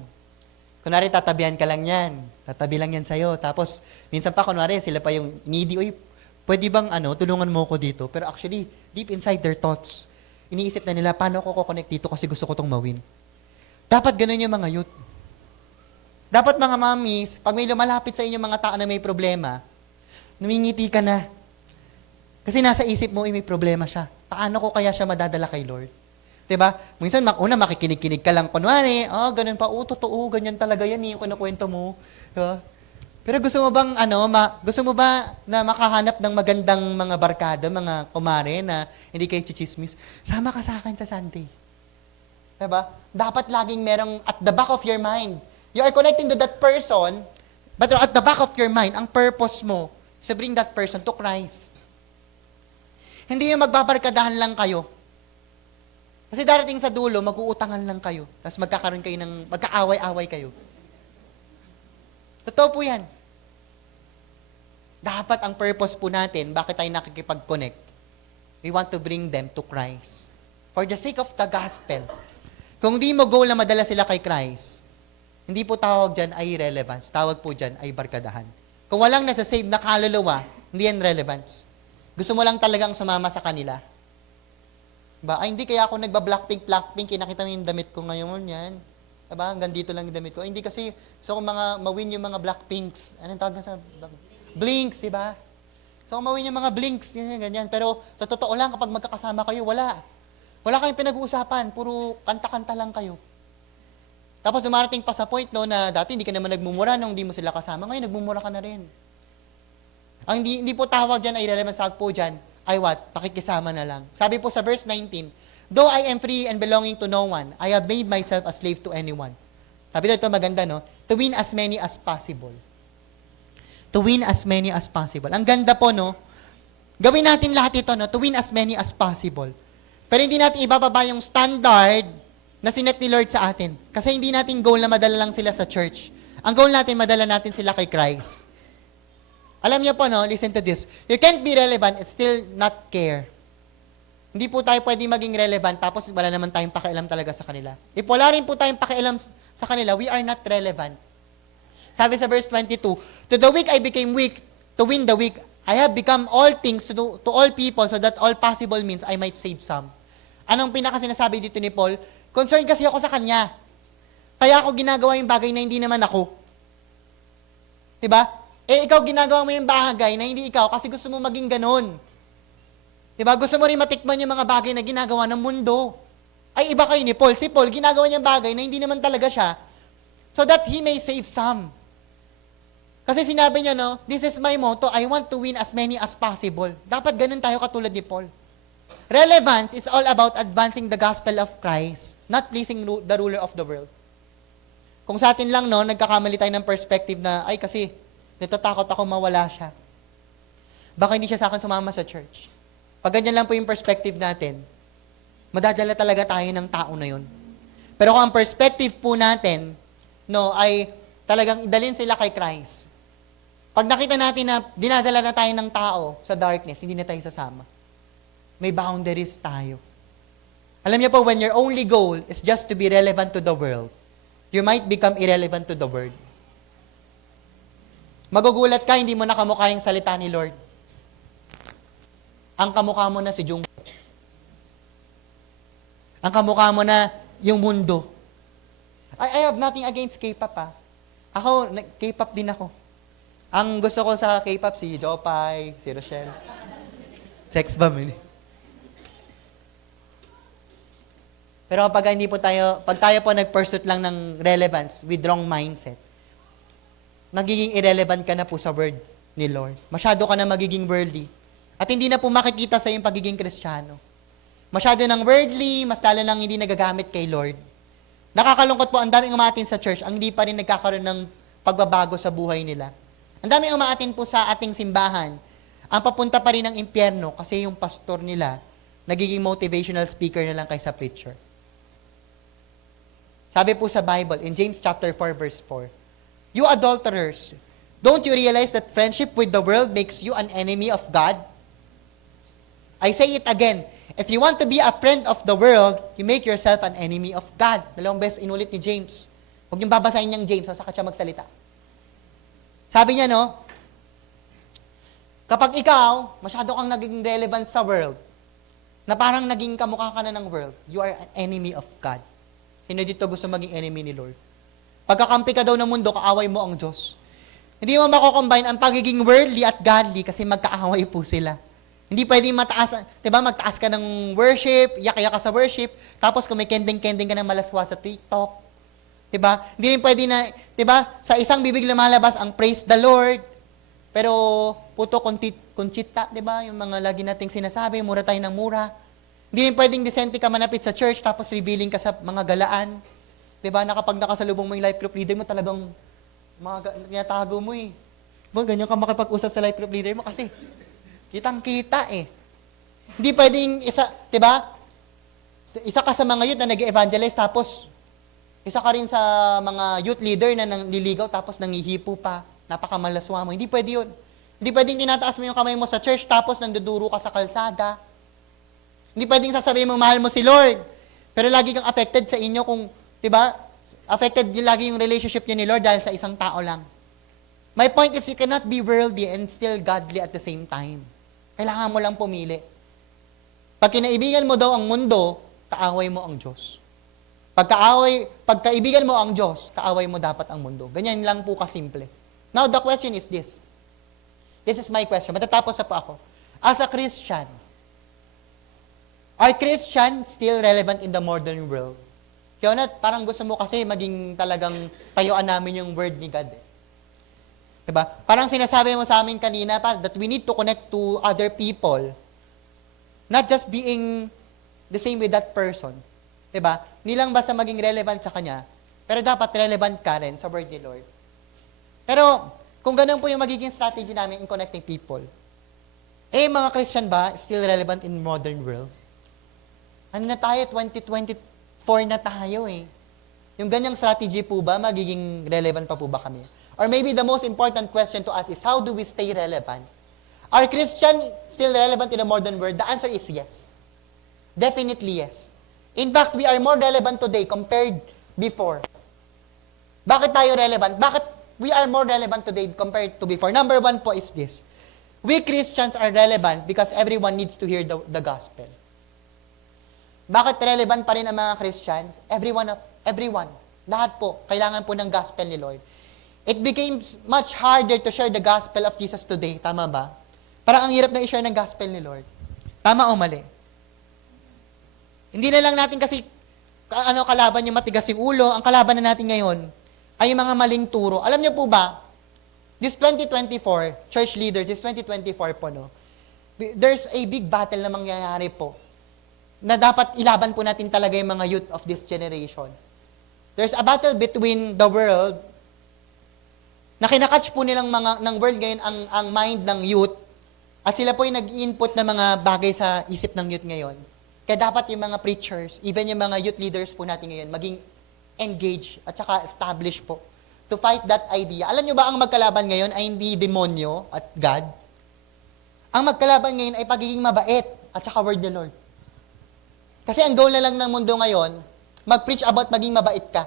Kunwari, tatabihan ka lang yan. Tatabi lang yan sa'yo. Tapos, minsan pa, kunwari, sila pa yung needy, pwede bang, tulungan mo ko dito? Pero actually, deep inside their thoughts, iniisip na nila, paano ko connect dito kasi gusto ko tong mawin. Dapat ganun yung mga youth. Dapat mga mommies, pag may lumalapit sa inyo mga tao na may problema, numingiti ka na. Kasi nasa isip mo, may problema siya. Paano ko kaya siya madadala kay Lord? Diba? Minsan, makikinig-kinig ka lang, kunwari, ganun pa, totoo, ganyan talaga yan, yung kinukwento mo. Diba? Pero gusto mo bang, gusto mo ba na makahanap ng magandang mga barkada, mga kumare na hindi kayo chichismis? Sama ka sa akin sa Sunday. Diba? Dapat laging merong at the back of your mind. You are connecting to that person, but at the back of your mind, ang purpose mo is to bring that person to Christ. Hindi yung magbabarkadahan lang kayo. Kasi darating sa dulo, mag-uutangan lang kayo. Tapos magkakaroon kayo ng, magkaaway-away kayo. Totoo po yan. Dapat ang purpose po natin, bakit tayo nakikipag-connect? We want to bring them to Christ. For the sake of the gospel. Kung di mo goal na madala sila kay Christ, hindi po tawag dyan ay relevance. Tawag po dyan ay barkadahan. Kung walang nasa-save na kaluluwa, hindi yan relevance. Gusto mo lang talagang sumama sa kanila. Ba, ay hindi kaya ako nagba-Blackpink, kinakita mo yung damit ko ngayon, yan. Diba, hanggang dito lang yung damit ko. Ay, hindi kasi, so kung mawin yung mga Blackpinks, anong tawag na sa Blinks, diba? So kung mawin yung mga Blinks, ganyan. Pero, sa totoo lang, kapag magkakasama kayo, wala. Wala kayong pinag-uusapan, puro kanta-kanta lang kayo. Tapos dumarating pa sa point no, na dati hindi ka naman nagmumura nung hindi mo sila kasama, ngayon nagmumura ka na rin. Ang hindi po tawag dyan ay relevant sa po dyan, ay what? Pakikisama na lang. Sabi po sa verse 19, though I am free and belonging to no one, I have made myself a slave to anyone. Sabi ito maganda, no? To win as many as possible. To win as many as possible. Ang ganda po, no? Gawin natin lahat ito, no? To win as many as possible. Pero hindi natin ibababa yung standard na sinet ni Lord sa atin. Kasi hindi natin goal na madala lang sila sa church. Ang goal natin, madala natin sila kay Christ. Alam niyo po, no? Listen to this. You can't be relevant and still not care. Hindi po tayo pwede maging relevant tapos wala naman tayong pakialam talaga sa kanila. If wala rin po tayong pakialam sa kanila, we are not relevant. Sabi sa verse 22, to the weak I became weak, to win the weak. I have become all things to all people so that all possible means I might save some. Anong pinakasinasabi dito ni Paul? Concerned kasi ako sa kanya. Kaya ako ginagawa yung bagay na hindi naman ako. Diba? Ikaw ginagawa mo yung bagay na hindi ikaw kasi gusto mo maging ganun. Diba? Gusto mo rin matikman yung mga bagay na ginagawa ng mundo. Ay, iba kayo ni Paul. Si Paul, ginagawa niya bagay na hindi naman talaga siya so that he may save some. Kasi sinabi niya, no, this is my motto, I want to win as many as possible. Dapat ganun tayo katulad ni Paul. Relevance is all about advancing the gospel of Christ, not pleasing the ruler of the world. Kung sa atin lang, no, nagkakamali tayo ng perspective na, ay kasi, natatakot ako mawala siya. Baka hindi siya sa akin sumama sa church. Pag ganyan lang po yung perspective natin, madadala talaga tayo ng tao na yun. Pero kung ang perspective po natin, no, ay talagang idalhin sila kay Christ. Pag nakita natin na dinadala na tayo ng tao sa darkness, hindi na tayo sasama. May boundaries tayo. Alam niyo po, when your only goal is just to be relevant to the world, you might become irrelevant to the world. Magugulat ka, hindi mo na kamukha yung salita ni Lord. Ang kamukha mo na si Jungkook. Ang kamukha mo na yung mundo. I have nothing against K-pop, ha. Ako, K-pop din ako. Ang gusto ko sa K-pop, si Jopay, si Rochelle. Sex bomb, yun. Pero kapag hindi po tayo, pag tayo po nag-pursuit lang ng relevance with wrong mindset, nagiging irrelevant ka na po sa word ni Lord. Masyado ka na magiging worldly. At hindi na po makikita sa yung pagiging Kristiyano. Masyado ng worldly, mas lalo nang hindi nagagamit kay Lord. Nakakalungkot po, ang daming umaatin sa church, ang hindi pa rin nagkakaroon ng pagbabago sa buhay nila. Ang daming umaatin po sa ating simbahan, ang papunta pa rin ng impyerno kasi yung pastor nila, nagiging motivational speaker na lang kaysa preacher. Sabi po sa Bible, in James chapter 4, verse 4, you adulterers, don't you realize that friendship with the world makes you an enemy of God? I say it again, if you want to be a friend of the world, you make yourself an enemy of God. Dalawang beses inulit ni James. Huwag niyong babasahin niyang James, saka siya magsalita. Sabi niya, no, kapag ikaw, masyado kang naging relevant sa world, na parang naging kamukha ka na ng world, you are an enemy of God. Sino dito gusto maging enemy ni Lord? Pagkakampi ka daw ng mundo, kaaway mo ang Diyos. Hindi mo mako-combine ang pagiging worldly at godly kasi magkaaway po sila. Hindi pwedeng mataas, 'di ba? Magtaas ka ng worship, iyak-iyak ka sa worship, tapos kung may kending-kending ka ng malaswa sa TikTok, 'di ba? Hindi rin pwede na, 'di ba? Sa isang bibig lumalabas ang praise the Lord. Pero puto kunchita, 'di ba? Yung mga lagi nating sinasabi, mura tayo ng mura. Hindi rin pwedeng decente ka manapit sa church tapos revealing ka sa mga galaan. 'Di ba? Na kapag nakasalubong mo yung life group leader mo, talagang tinatago mo eh. Ba, ganyan ka makipag-usap sa life group leader mo kasi kitang-kita eh. Hindi pwedeng isa, 'di ba? Isa ka sa mga youth na nag-evangelize tapos isa ka rin sa mga youth leader na nangliligaw tapos nangihipo pa. Napakamalaswa mo. Hindi pwede 'yun. Hindi pwedeng tinataas mo yung kamay mo sa church tapos nanduduro ka sa kalsada. Hindi pwedeng sasabihin mo mahal mo si Lord. Pero lagi kang affected sa inyo kung, 'di ba? Affected yung lagi yung relationship niyo ni Lord dahil sa isang tao lang. My point is you cannot be worldly and still godly at the same time. Kailangan mo lang pumili. Pag kinaibigan mo daw ang mundo, kaaway mo ang Diyos. Pagkaibigan mo ang Diyos, kaaway mo dapat ang mundo. Ganyan lang po kasimple. Now, the question is this. This is my question. Matatapos na po ako. As a Christian, are Christians still relevant in the modern world? Kaya parang gusto mo kasi maging talagang tayuan namin yung word ni God. Diba? Parang sinasabi mo sa amin kanina that we need to connect to other people. Not just being the same with that person. Diba? Hindi lang basta maging relevant sa kanya, pero dapat relevant ka rin sa word ni Lord. Pero, kung ganun po yung magiging strategy namin in connecting people, mga Christian ba still relevant in modern world? Ano na tayo? 2024 na tayo eh. Yung ganyang strategy po ba, magiging relevant pa po ba kami? Or maybe the most important question to ask is, how do we stay relevant? Are Christians still relevant in the modern world? The answer is yes. Definitely yes. In fact, we are more relevant today compared before. Bakit tayo relevant? Bakit we are more relevant today compared to before? Number one po is this. We Christians are relevant because everyone needs to hear the gospel. Bakit relevant pa rin ang mga Christians? Everyone. Lahat po, kailangan po ng gospel ni Lord. It became much harder to share the gospel of Jesus today. Tama ba? Parang ang hirap na i-share ng gospel ni Lord. Tama o mali? Hindi na lang natin kasi kalaban yung matigas yung ulo. Ang kalaban na natin ngayon ay yung mga maling turo. Alam niyo po ba, this 2024, church leaders, this 2024 po, no, there's a big battle na mangyayari po na dapat ilaban po natin talaga yung mga youth of this generation. There's a battle between the world na kinakatch po nilang ng world ngayon ang mind ng youth at sila po yung nag-input ng mga bagay sa isip ng youth ngayon. Kaya dapat yung mga preachers, even yung mga youth leaders po natin ngayon, maging engaged at saka established po to fight that idea. Alam nyo ba ang magkalaban ngayon ay hindi demonyo at God? Ang magkalaban ngayon ay pagiging mabait at saka word ni Lord. Kasi ang goal na lang ng mundo ngayon, mag-preach about maging mabait ka.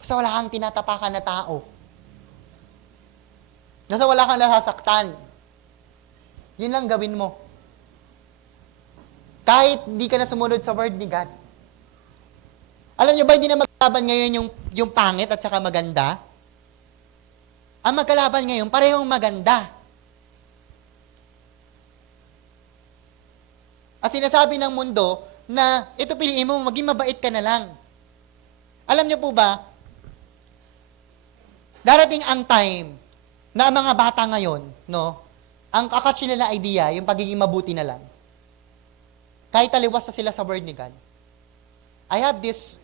Kasi wala kang tinatapakan na tao. Nasa wala kang nasasaktan. Yun lang gawin mo. Kahit hindi ka na sumunod sa word ni God. Alam nyo ba, hindi na magkalaban ngayon yung pangit at saka maganda? Ang magkalaban ngayon, parehong maganda. At sinasabi ng mundo na ito piliin mo, maging mabait ka na lang. Alam nyo po ba, darating ang time na ang mga bata ngayon, no, ang kakatch nila na idea, yung pagiging mabuti na lang. Kahit taliwas na sila sa word ni God. I have this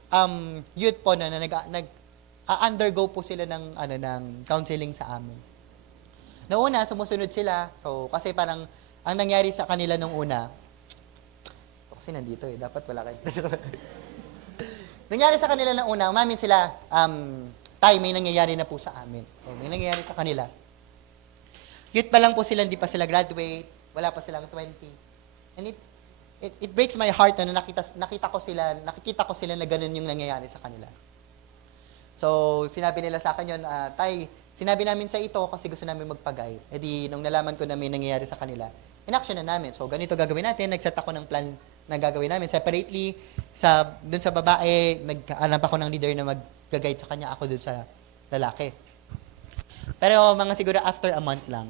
youth po na nag-undergo po sila ng counseling sa amin. Noong una, sumusunod sila. So, kasi parang, ang nangyari sa kanila nung una, ito kasi nandito dapat wala kayo. Nangyari sa kanila nung una, umamin sila, may nangyayari na po sa amin. O, may nangyayari sa kanila. Youth pa lang po sila, hindi pa sila graduate, wala pa silang 20. And it breaks my heart na nakikita ko sila na ganun yung nangyayari sa kanila. So, sinabi nila sa akin yun, sinabi namin sa ito kasi gusto namin magpagay. E di, nung nalaman ko na may nangyayari sa kanila, in-action na namin. So, ganito gagawin natin. Nag-set ako ng plan na gagawin namin. Separately, dun sa babae, nag-anap ako ng leader na mag-guide sa kanya, ako dun sa lalaki. Pero mga siguro after a month lang,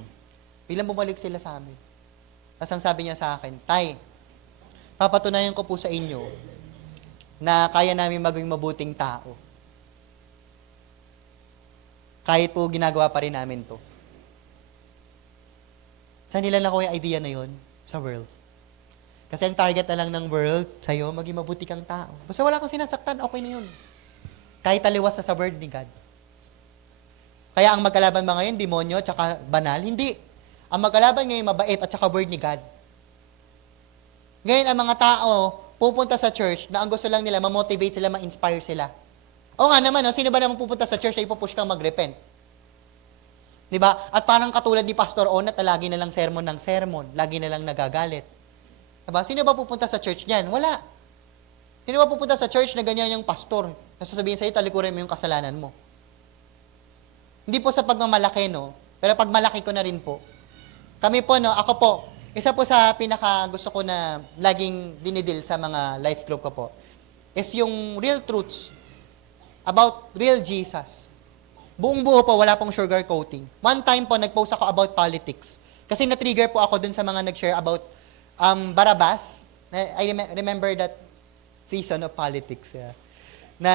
biglang bumalik sila sa amin. Tapos ang sabi niya sa akin, Tay, papatunayan ko po sa inyo na kaya namin maging mabuting tao. Kahit po ginagawa pa rin namin to. Saan nila nakuha yung idea na yon? Sa world. Kasi ang target na lang ng world sa'yo, maging mabuti kang tao. Basta wala kang sinasaktan, okay na yun. Kahit taliwas sa word ni God. Kaya ang magkalaban ba ngayon, demonyo, tsaka banal? Hindi. Ang magkalaban ngayon, mabait, at tsaka word ni God. Ngayon, ang mga tao, pupunta sa church na ang gusto lang nila, ma-motivate sila, ma-inspire sila. O nga naman, no? Sino ba naman pupunta sa church na ipupush kang mag-repent? Di ba? At parang katulad ni Pastor Onat na lagi na lang sermon ng sermon, lagi na lang nagagalit. Diba? Sino ba pupunta sa church niyan? Wala. Sino ba pupunta sa church na ganyan yung pastor? Nasasabihin sa'yo, talikurin mo yung kasalanan mo. Hindi po sa pagmamalaki, no? Pero pag malaki ko na rin po. Kami po, no? Ako po, isa po sa pinaka gusto ko na laging dinidil sa mga life group ko po is yung real truths about real Jesus. Buong buo po, wala pong sugar coating. One time po, nag-post ako about politics. Kasi na-trigger po ako dun sa mga nag-share about Barabas. I remember that season of politics. Yeah. Na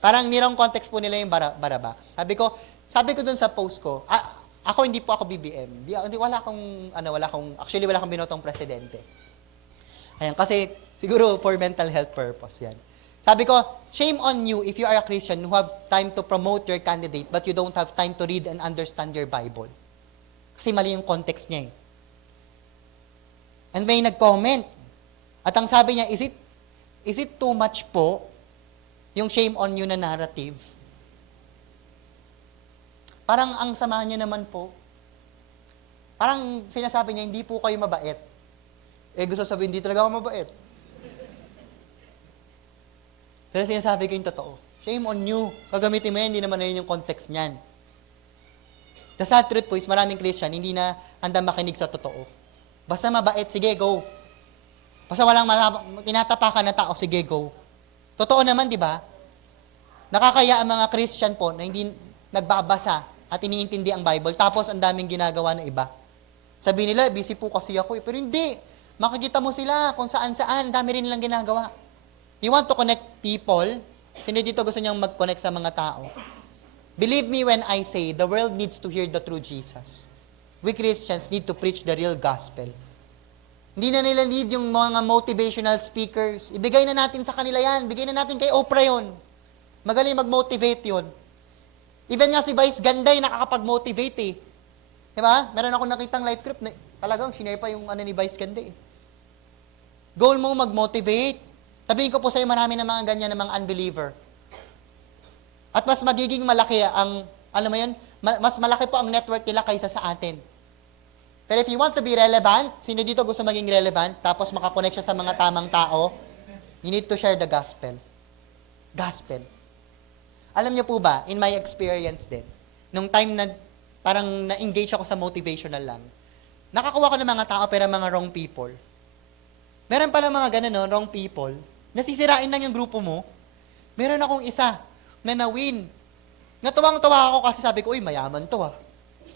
parang nirong context po nila yung Barabas. Sabi ko dun sa post ko, ako hindi po ako BBM. Wala akong binotong presidente. Ayan, kasi siguro for mental health purpose yan. Sabi ko, shame on you if you are a Christian who have time to promote your candidate but you don't have time to read and understand your Bible. Kasi mali yung context niya eh. And may nag-comment. At ang sabi niya, is it too much po yung shame on you na narrative? Parang ang samahan niyo naman po. Parang sinasabi niya, hindi po kayo mabait. Gusto sabihin, hindi talaga ako mabait. Pero sinasabi ko yung totoo. Shame on you. Kagamitin mo yan, hindi naman na yun yung context niyan. The sad truth po is maraming Christian, hindi na handa makinig sa totoo. Basta mabait, sige, go. Basta walang tinatapakan na tao, sige, go. Totoo naman, di ba? Nakakaya ang mga Christian po na hindi nagbabasa at iniintindi ang Bible, tapos ang daming ginagawa ng iba. Sabi nila, busy po kasi ako. Pero hindi. Makikita mo sila kung saan-saan, dami rin nilang ginagawa. You want to connect people? Sino dito gusto niyang mag-connect sa mga tao? Believe me when I say, the world needs to hear the true Jesus. We Christians need to preach the real gospel. Hindi na nila need yung mga motivational speakers. Ibigay na natin sa kanila yan. Bigay na natin kay Oprah yun. Magaling mag-motivate yun. Even nga si Vice Ganday, nakakapag-motivate eh. Diba? Meron ako nakitang life group na talagang sinare pa yung ni Vice Ganday. Goal mo mag-motivate. Sabihin ko po sa iyo, marami na mga ganyan na mga unbeliever. At mas magiging malaki mas malaki po ang network nila kaysa sa atin. Pero if you want to be relevant, sino dito gusto maging relevant, tapos makakonect siya sa mga tamang tao, you need to share the gospel. Gospel. Alam niyo po ba, in my experience din, nung time na parang na-engage ako sa motivational lang, nakakuha ko ng mga tao pero mga wrong people. Meron pala mga ganun, no, wrong people, nasisirain lang yung grupo mo. Meron akong isa na na-win. Natuwang-tuwa ako kasi sabi ko, uy, mayaman to ah.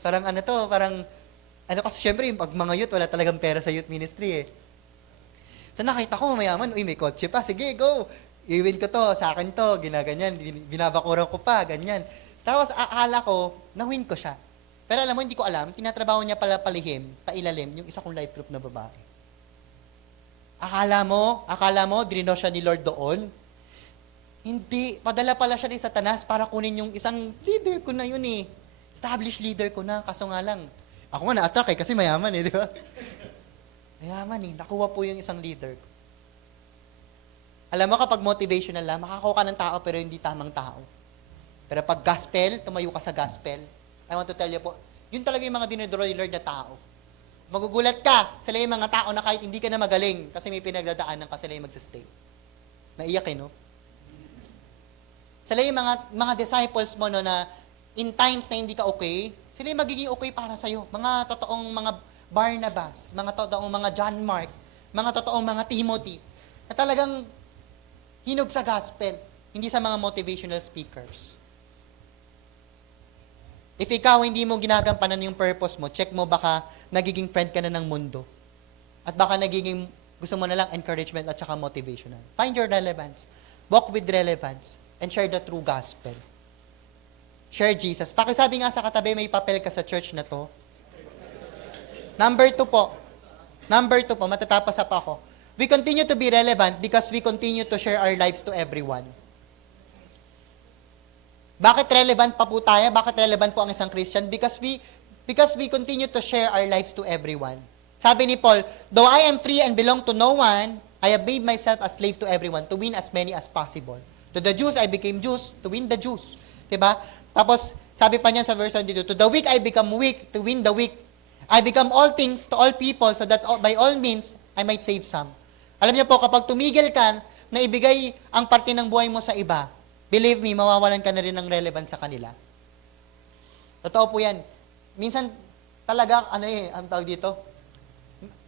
Parang kasi syempre, pag mga youth, wala talagang pera sa youth ministry eh. So nakita ko, mayaman, uy, may kotse pa, sige, go. I-win ko to, sa akin to, ginaganyan, binabakuran ko pa, ganyan. Tapos akala ko, na-win ko siya. Pero alam mo, hindi ko alam, tinatrabaho niya pala palihim, pailalim, yung isa kong life group na babae. Akala mo, drino siya ni Lord doon? Hindi, padala pala siya ni Satanas para kunin yung isang leader ko na yun eh. Established leader ko na, kaso nga lang, ako nga na-attract kasi mayaman eh, di ba? Mayaman eh, nakuha po yung isang leader ko. Alam mo, kapag motivational lang, makakakuha ka ng tao pero hindi tamang tao. Pero pag gospel, tumayo ka sa gospel, I want to tell you po, yun talaga yung mga dinodoro ni Lord na tao. Magugulat ka, sila yung mga tao na kahit hindi ka na magaling kasi may pinagdadaanan ka, sila yung magsastay. Naiyak eh, no? Sila yung mga disciples mo, no, na in times na hindi ka okay, sila yung magiging okay para sa'yo. Mga totoong mga Barnabas, mga totoong mga John Mark, mga totoong mga Timothy, na talagang hinog sa gospel, hindi sa mga motivational speakers. If ikaw hindi mo ginagampanan yung purpose mo, check mo baka nagiging friend ka na ng mundo. At baka gusto mo na lang encouragement at saka motivational. Find your relevance. Walk with relevance. And share the true gospel. Share Jesus. Pakisabi nga sa katabi, may papel ka sa church na to. Number 2 po, matatapos pa ako. We continue to be relevant because we continue to share our lives to everyone. Bakit relevant pa po tayo? Bakit relevant po ang isang Christian? Because we continue to share our lives to everyone. Sabi ni Paul, though I am free and belong to no one, I have made myself a slave to everyone to win as many as possible. To the Jews, I became Jews to win the Jews. Diba? Tapos, sabi pa niya sa verse 22, to the weak, I become weak to win the weak. I become all things to all people so that by all means, I might save some. Alam niyo po, kapag tumigil ka na ibigay ang parte ng buhay mo sa iba, believe me, mawawalan ka na rin ng relevance sa kanila. Totoo po yan. Minsan, talaga, ang tawag dito,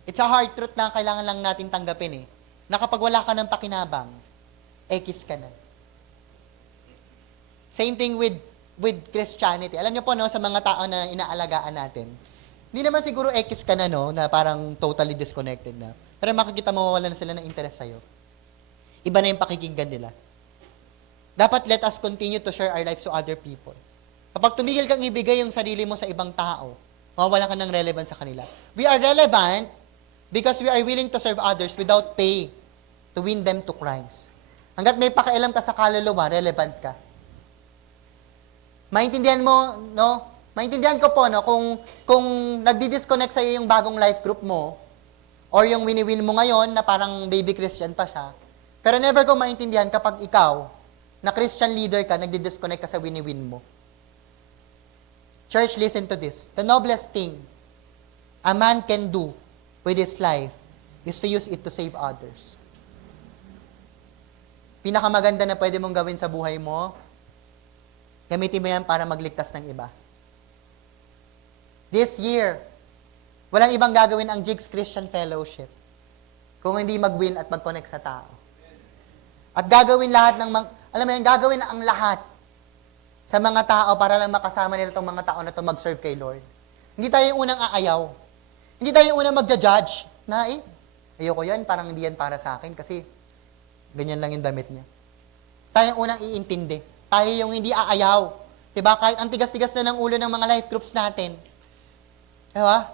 it's a hard truth na kailangan lang natin tanggapin na kapag wala ka ng pakinabang, ekis ka na. Same thing with Christianity. Alam niyo po, no, sa mga tao na inaalagaan natin, hindi naman siguro ekis ka na, no, na parang totally disconnected na. Pero makikita mo, wala na sila ng interest sa'yo. Iba na yung pakikinggan nila. Dapat let us continue to share our lives to other people. Kapag tumigil kang ibigay yung sarili mo sa ibang tao, mawawala ka ng relevance sa kanila. We are relevant because we are willing to serve others without pay to win them to Christ. Hanggat may pakialam ka sa kaluluwa, relevant ka. Maintindihan mo, no? Maintindihan ko po, no? Kung nagdi-disconnect sa'yo yung bagong life group mo, or yung wini-win mo ngayon na parang baby Christian pa siya, pero never ko maintindihan kapag ikaw, na Christian leader ka, nagdi-disconnect ka sa wini-win mo. Church, listen to this. The noblest thing a man can do with his life is to use it to save others. Pinakamaganda na pwede mong gawin sa buhay mo, gamitin mo yan para magligtas ng iba. This year, walang ibang gagawin ang Jigs Christian Fellowship kung hindi mag-win at mag-connect sa tao. At gagawin lahat ng, alam mo yan, gagawin ang lahat sa mga tao para lang makasama nila itong mga tao na ito mag-serve kay Lord. Hindi tayo yung unang aayaw. Hindi tayo yung unang magja-judge na, ayoko yan, parang hindi yan para sa akin kasi ganyan lang yung damit niya. Tayo yung unang iintindi. Tayo yung hindi aayaw. Diba? Kahit ang tigas-tigas na ng ulo ng mga life groups natin. Diba?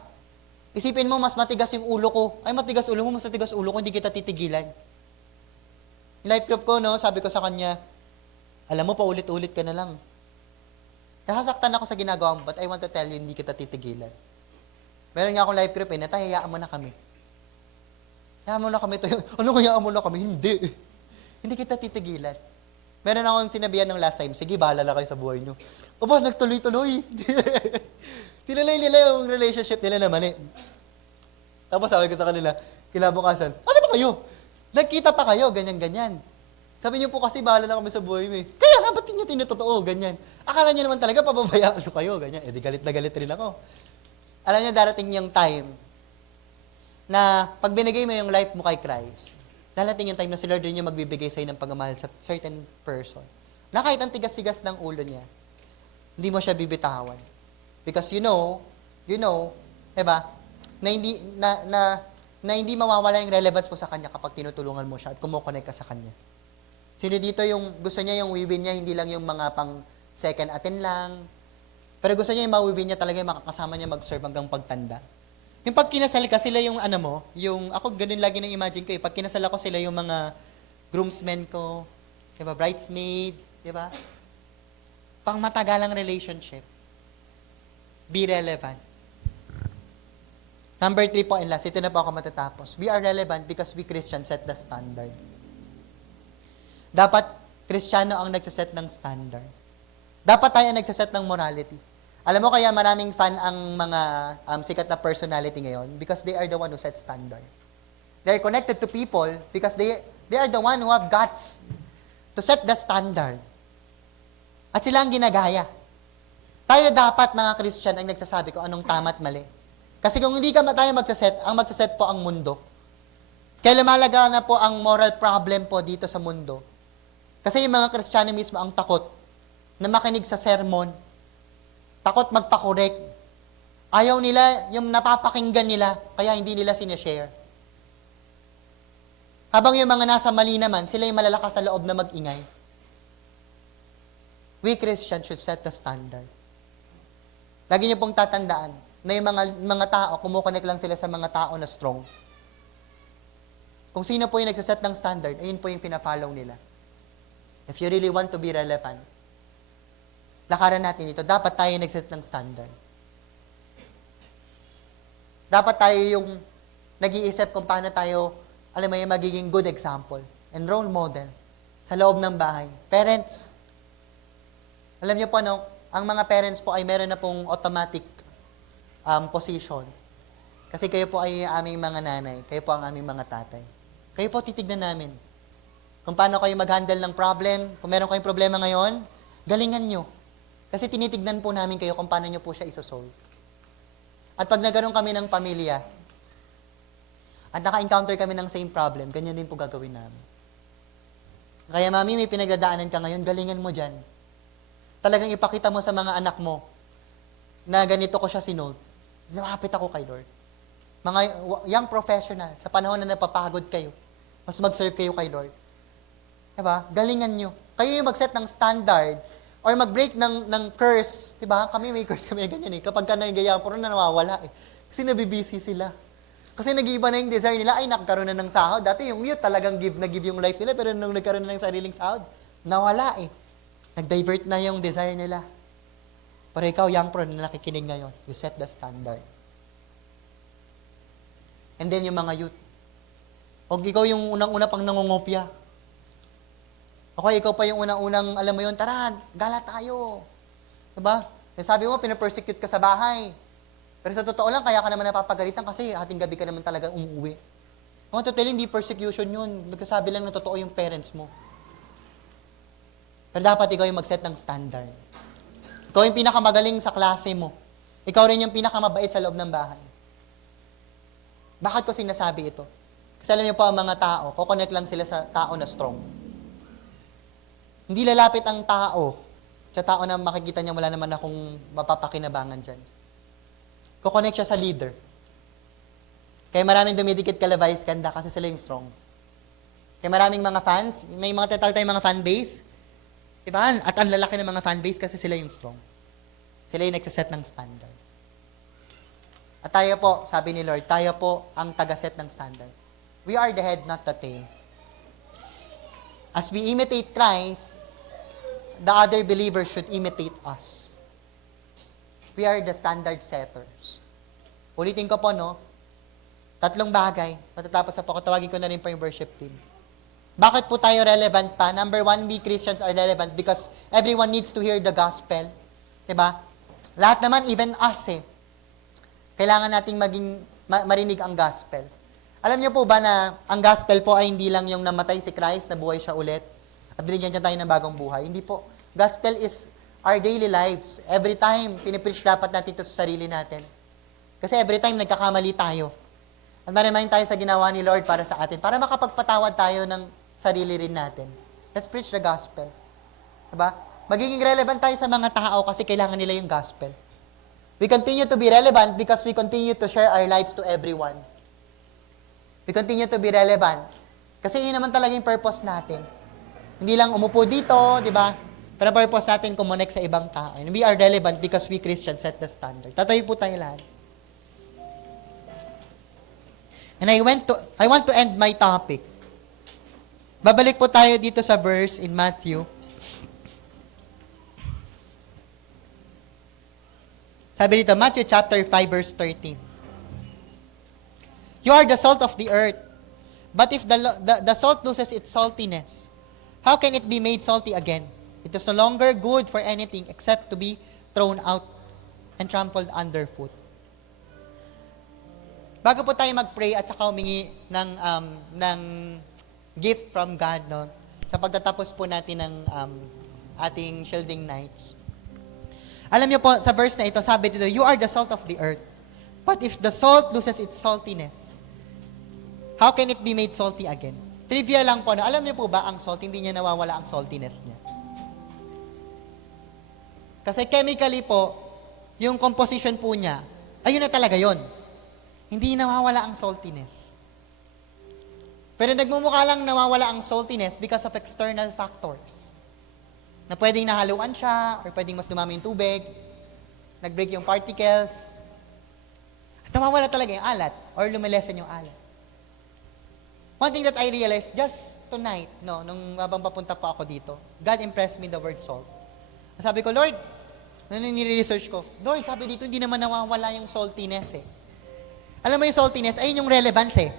Isipin mo, mas matigas yung ulo ko. Ay, matigas ulo mo, mas matigas ulo ko, hindi kita titigilan. Yung life group ko, no, sabi ko sa kanya, alam mo, paulit-ulit ka na lang. Nakasaktan ako sa ginagawa mo, but I want to tell you, hindi kita titigilan. Meron nga akong life group natay, hayaan mo na kami. Hayaan mo na kami. Ano hayaan mo na kami? Hindi. Hindi kita titigilan. Meron akong sinabihan ng last time, sige, bahala lang kayo sa buhay nyo. Aba, nagtuloy-tuloy. Tinalay nila yung relationship nila naman Tapos sabi ko sa kanila, kinabukasan, ano ba kayo? Nagkita pa kayo, ganyan-ganyan. Sabi niyo po kasi, bahala na kami sa buhay mo Kaya nga, ba't niyo tinutotoo, ganyan? Akala niyo naman talaga, pababayaan nyo kayo, ganyan. Di galit na galit rin ako. Alam niyo, darating yung time na pag binigay mo yung life mo kay Christ, darating yung time na si Lord rin yung magbibigay sa'yo ng pagmamahal sa certain person. Na kahit ang tigas-tigas ng ulo niya, hindi mo siya bibitawan. Because you know, diba, na hindi mawawala yung relevance mo sa kanya kapag tinutulungan mo siya at kumukonect ka sa kanya. Sino dito yung gusto niya yung wiwin niya, hindi lang yung mga pang second atin lang. Pero gusto niya yung mawiwin niya talaga yung makakasama niya mag-serve hanggang pagtanda. Yung pag kinasal ka, sila yung yung, ako ganun lagi nang imagine ko pag kinasal ako, sila yung mga groomsmen ko, diba, bridesmaid, diba? Pang matagalang relationship. Be relevant. Number 3 po and last, ito na po ako matatapos. We are relevant because we Christians set the standard. Dapat, Kristiyano ang nagsaset ng standard. Dapat tayo ang nagsaset ng morality. Alam mo kaya maraming fan ang mga sikat na personality ngayon because they are the one who set standard. They are connected to people because they are the one who have guts to set the standard. At sila ang ginagaya. Tayo dapat, mga Christian, ang nagsasabi kung anong tama at mali. Kasi kung hindi ka tayo magsaset, ang magsaset po ang mundo. Kaya lumalaga na po ang moral problem po dito sa mundo. Kasi yung mga Kristiyano mismo ang takot na makinig sa sermon. Takot magpakorek. Ayaw nila yung napapakinggan nila, kaya hindi nila sinishare. Habang yung mga nasa mali naman, sila yung malalakas sa loob na mag-ingay. We Christians should set the standard. Lagi niyo pong tatandaan na yung mga tao, kumukonek lang sila sa mga tao na strong. Kung sino po yung nagsaset ng standard, ayun po yung pinafollow nila. If you really want to be relevant, lakaran natin ito. Dapat tayo nagset ng standard. Dapat tayo yung nag-iisip kung paano tayo, alam mo yung magiging good example and role model sa loob ng bahay. Parents, alam niyo po, no, ang mga parents po ay meron na pong automatic position. Kasi kayo po ay aming mga nanay, kayo po ang aming mga tatay. Kayo po titignan namin kung paano kayo mag-handle ng problem. Kung meron kayong problema ngayon, galingan nyo. Kasi tinitignan po namin kayo kung paano nyo po siya isosolve. At pag nagkaroon kami ng pamilya, at naka-encounter kami ng same problem, ganyan din po gagawin namin. Kaya mami, may pinagdadaanan ka ngayon, galingan mo dyan. Talagang ipakita mo sa mga anak mo na ganito ko siya sinold. Lumapit ako kay Lord. Mga young professional, sa panahon na napapagod kayo, mas mag-serve kayo kay Lord. Diba? Galingan nyo. Kayo yung mag-set ng standard or mag-break ng curse. Diba? Kami may curse kami ganyan eh. Kapag ka nagayaan, puro na nawawala eh. Kasi nabibisi sila. Kasi nag-iiba na yung desire nila, ay nakakaroon na ng sahod. Dati yung youth talagang nag-give yung life nila, pero nung nagkaroon na ng sariling sahod, nawala eh. Nag-divert na yung desire nila. Pero ikaw, young pro na nakikinig ngayon, you set the standard. And then yung mga youth, o ikaw yung unang-una pang nangungopia. O ikaw pa yung unang-unang, alam mo yun, tara, gala tayo. Diba? Sabi mo, pinapersecute ka sa bahay. Pero sa totoo lang, kaya ka naman napapagalitan kasi ating gabi ka naman talaga umuwi. Kung totoo, hindi persecution yun. Nagsasabi lang na totoo yung parents mo. Pero dapat ikaw yung mag-set ng standard. Ikaw yung pinakamagaling sa klase mo. Ikaw rin yung pinakamabait sa loob ng bahay. Bakit ko sinasabi ito? Kasi alam niyo po, ang mga tao, kukonect lang sila sa tao na strong. Hindi lalapit ang tao sa tao na makikita niya wala naman akong mapapakinabangan dyan. Kukonect siya sa leader. Kaya maraming dumidikit kala Vice Ganda kasi sila yung strong. Kaya maraming mga fans, may mga tatawag tayong mga fan base. Diba? At ang lalaki ng mga fan base kasi sila yung strong. Sila yung nagsaset ng standard. At tayo po, sabi ni Lord, tayo po ang taga-set ng standard. We are the head, not the tail. As we imitate Christ, the other believers should imitate us. We are the standard setters. Ulitin ko po, no? 3 bagay. Matatapos na po ako, tawagin ko na rin po yung worship team. Bakit po tayo relevant pa? Number 1, we Christians are relevant because everyone needs to hear the gospel. Diba? Lahat naman, even us eh. Kailangan nating marinig ang gospel. Alam niyo po ba na ang gospel po ay hindi lang yung namatay si Christ, nabuhay siya ulit, at binigyan niya tayo ng bagong buhay. Hindi po. Gospel is our daily lives. Every time, pinipreach dapat natin ito sa sarili natin. Kasi every time, nagkakamali tayo. At ma-remind tayo sa ginawa ni Lord para sa atin, para makapagpatawad tayo ng sarili rin natin. Let's preach the gospel. Diba? Magiging relevant tayo sa mga tao kasi kailangan nila yung gospel. We continue to be relevant because we continue to share our lives to everyone. We continue to be relevant. Kasi yun naman talaga yung purpose natin. Hindi lang umupo dito, di ba? Pero purpose natin kumonect sa ibang tao. And we are relevant because we Christians set the standard. Tatayo po tayo lahat. And I want to end my topic. Babalik po tayo dito sa verse in Matthew. Sabi dito, Matthew chapter 5, verse 13. You are the salt of the earth. But if the salt loses its saltiness, how can it be made salty again? It is no longer good for anything except to be thrown out and trampled underfoot. Bago po tayo mag-pray at saka humingi ng gift from God, no, sa pagtatapos po natin ng ating shielding nights. Alam niyo po, sa verse na ito, sabi dito, you are the salt of the earth. But if the salt loses its saltiness, how can it be made salty again? Trivia lang po, no? Alam niyo po ba, ang salt, hindi niya nawawala ang saltiness niya. Kasi chemically po, yung composition po niya, ayun na talaga yon. Hindi nawawala ang saltiness. Pero nagmumukha lang nawawala ang saltiness because of external factors. Na pwedeng nahaluan siya, or pwedeng mas dumami yung tubig, nag-break yung particles, at nawawala talaga yung alat, or lumilesen yung alat. One thing that I realized just tonight, no, nung habang papunta pa ako dito, God impressed me the word salt. Sabi ko, Lord, nung nire-research ko, Lord, sabi dito, hindi naman nawawala yung saltiness eh. Alam mo yung saltiness, ayun yung relevance eh.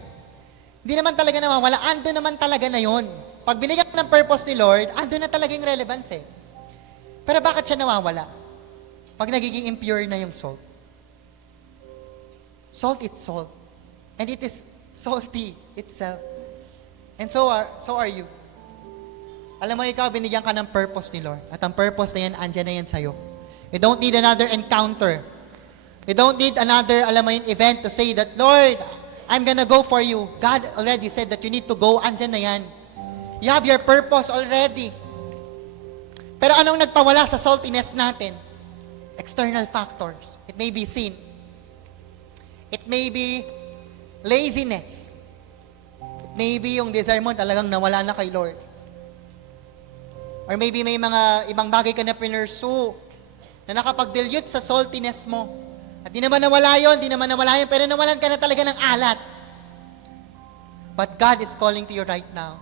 Hindi naman talaga nawawala, ando naman talaga na yun. Pag binigyan ka ng purpose ni Lord, ando na talaga yung relevance eh. Pero bakit siya nawawala? Pag nagiging impure na yung salt. Salt, it's salt. And it is salty itself. And so are you. Alam mo, ikaw, binigyan ka ng purpose ni Lord. At ang purpose na yan, andyan na yan sa'yo. You don't need another encounter. You don't need another, alam mo yun, event to say that, Lord, I'm gonna go for you. God already said that you need to go. Andyan na yan. You have your purpose already. Pero anong nagpawala sa saltiness natin? External factors. It may be sin. It may be laziness. It may be yung desire mo talagang nawala na kay Lord. Or maybe may mga ibang bagay ka na pinursue na nakapag-dilute sa saltiness mo. At di naman nawala yun, pero nawalan ka na talaga ng alat. But God is calling to you right now.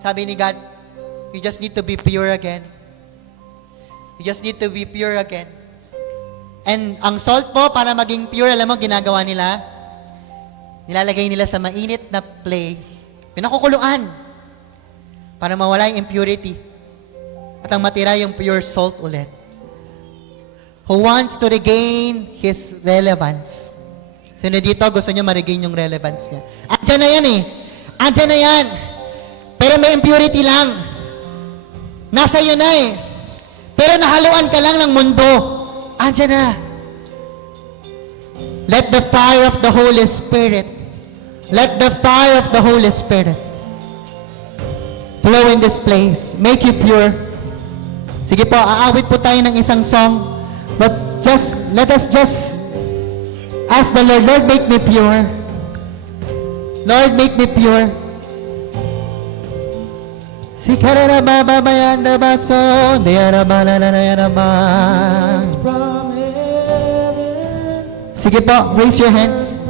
Sabi ni God, you just need to be pure again. You just need to be pure again. And ang salt po, para maging pure, alam mo, ginagawa nila? Nilalagay nila sa mainit na place. Pinakukuluan. Para mawala yung impurity. At ang matira yung pure salt ulit. Who wants to regain his relevance? Sino dito gusto niyo ma-regain yung relevance niya? Andyan na yan eh. Andyan na yan. Pero may impurity lang. Nasa iyo na eh. Pero nahaluan ka lang ng mundo. Andyan na. Let the fire of the Holy Spirit, let the fire of the Holy Spirit flow in this place. Make you pure. Sige po, aawit po tayo ng isang song. But let us just ask the Lord, Lord, make me pure. Lord, make me pure. Sikarara baba bayanda baso, deyara balala yarama. Sige po, raise your hands.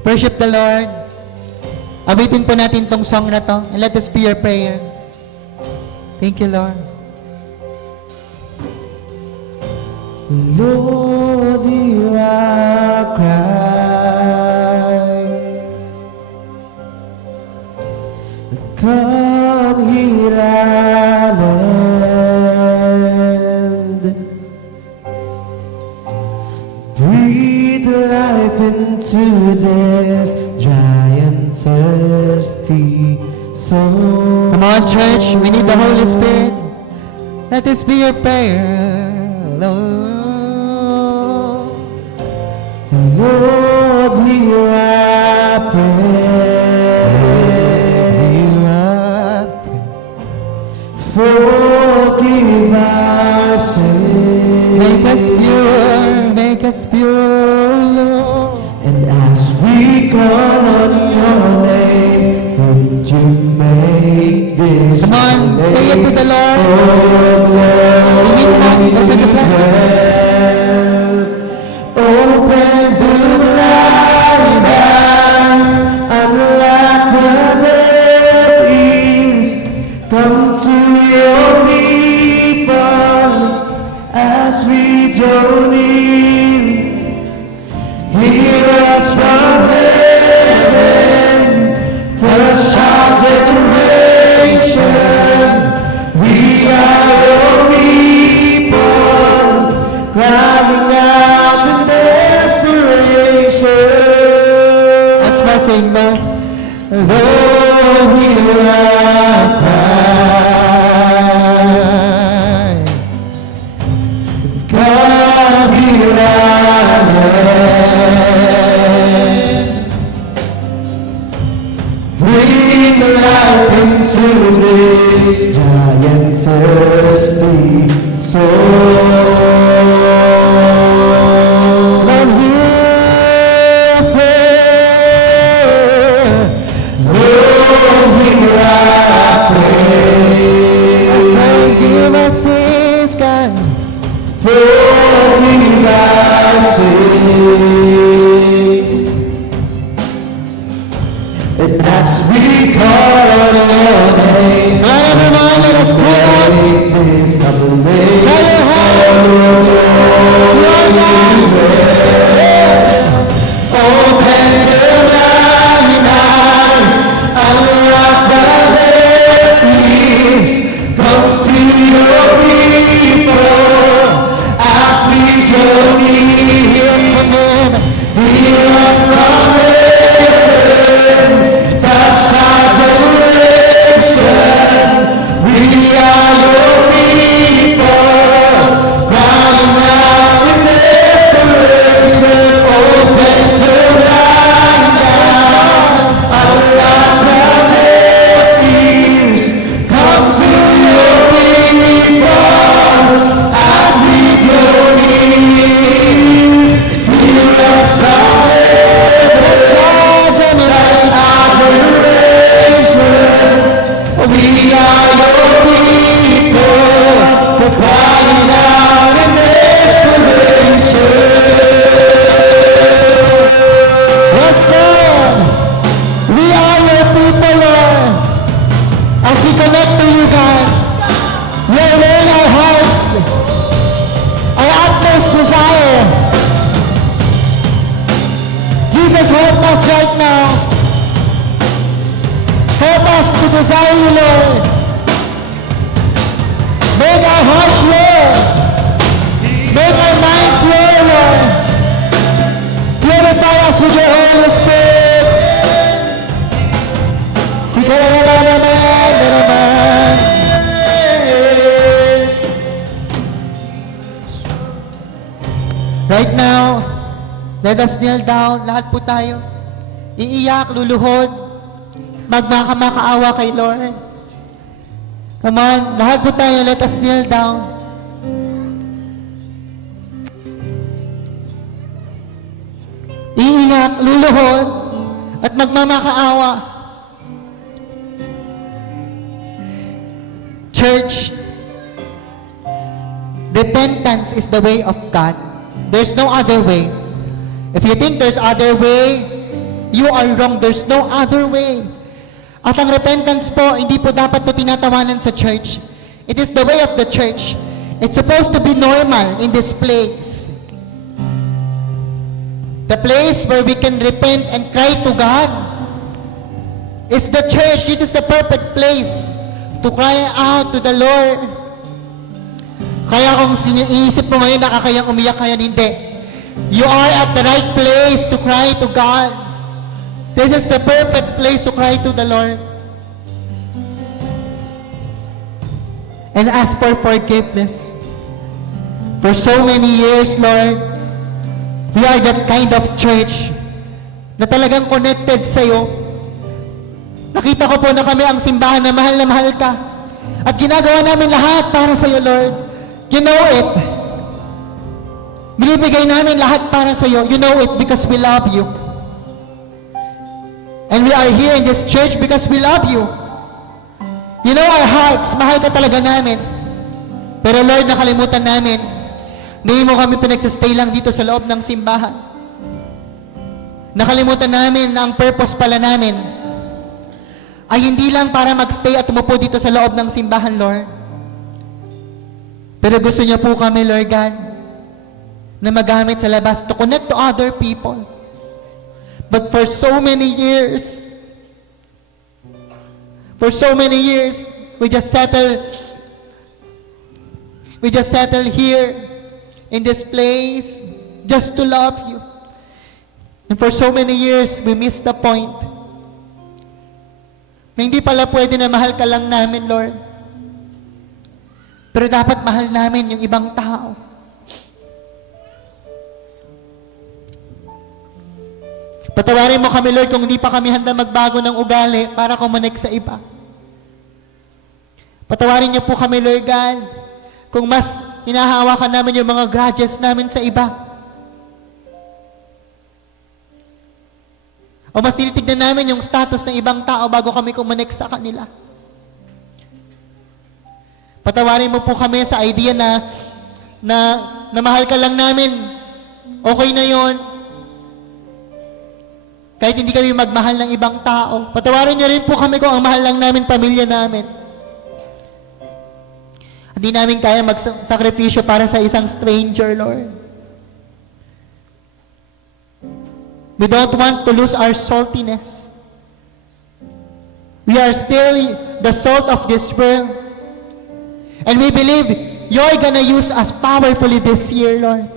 Worship the Lord. Awitin po natin tong song na to. And let us be your prayer. Thank you, Lord. Lord, you are crying. Come heal our land. Breathe life into this dry and thirsty soul. Come on, church. We need the Holy Spirit. Let this be your prayer, Lord. Lord, hear our prayer. Forgive our sins. Make us pure, Lord. And as we call on your name, would you make this Come on, say it to the Lord. We need more. Open the prayer. Open the blind eyes, unlock the deaf ears. Come to your people as we join in. Hear us from heaven, touch our generation. We are your people, crying out in desperation. Let's ba sing, Lord? Lord, hear our cry. God, heal our land. Bring life into this dry and thirsty soul. Lord, hear prayer. Lord, hear our prayer. Forgive our sins, God. Forgive our sins. And as we call on your name, Lord, everyone, let us cry out. make this a Lay your hands. Lord God. us with your Holy Spirit. Sige na naman. Right now, let us kneel down. Lahat po tayo. Iiyak, luluhod. Magmakamakaawa kay Lord. Come on, lahat po tayo. Let us kneel down. Iiyak, luluhod, at magmamakaawa. Church, repentance is the way of God. There's no other way. If you think there's other way, you are wrong. There's no other way. At ang repentance po, hindi po dapat po tinatawanan sa church. It is the way of the church. It's supposed to be normal in this place. The place where we can repent and cry to God is the church. This is the perfect place to cry out to the Lord. Kaya kung iniisip mo ngayon, nakakayang umiyak kaya hindi. You are at the right place to cry to God. This is the perfect place to cry to the Lord. And ask for forgiveness. For so many years, Lord, we are that kind of church na talagang connected sa'yo. Nakita ko po na kami ang simbahan na mahal ka. At ginagawa namin lahat para sa'yo, Lord. You know it. Binibigay namin lahat para sa'yo. You know it because we love you. And we are here in this church because we love you. You know our hearts. Mahal ka talaga namin. Pero Lord, nakalimutan namin. Hindi mo kami pinagsastay lang dito sa loob ng simbahan. Nakalimutan namin na ang purpose pala namin ay hindi lang para magstay at umupo dito sa loob ng simbahan, Lord. Pero gusto niyo po kami, Lord God, na magamit sa labas to connect to other people. But for so many years, we just settle here in this place just to love you. And for so many years, we missed the point. Na hindi pala pwede na mahal ka lang namin, Lord. Pero dapat mahal namin yung ibang tao. Patawarin mo kami, Lord, kung hindi pa kami handa magbago ng ugali para kumonek sa iba. Patawarin niyo po kami, Lord God, kung mas hinahawakan namin yung mga grudges namin sa iba. O mas tinitignan namin yung status ng ibang tao bago kami kumonek sa kanila. Patawarin mo po kami sa idea na mahal ka lang namin. Okay na yon. Kahit hindi kami magmahal ng ibang tao. Patawarin niyo rin po kami kung ang mahal lang namin, pamilya namin. Hindi namin kaya magsakripisyo para sa isang stranger, Lord. We don't want to lose our saltiness. We are still the salt of this world. And we believe you're gonna use us powerfully this year, Lord.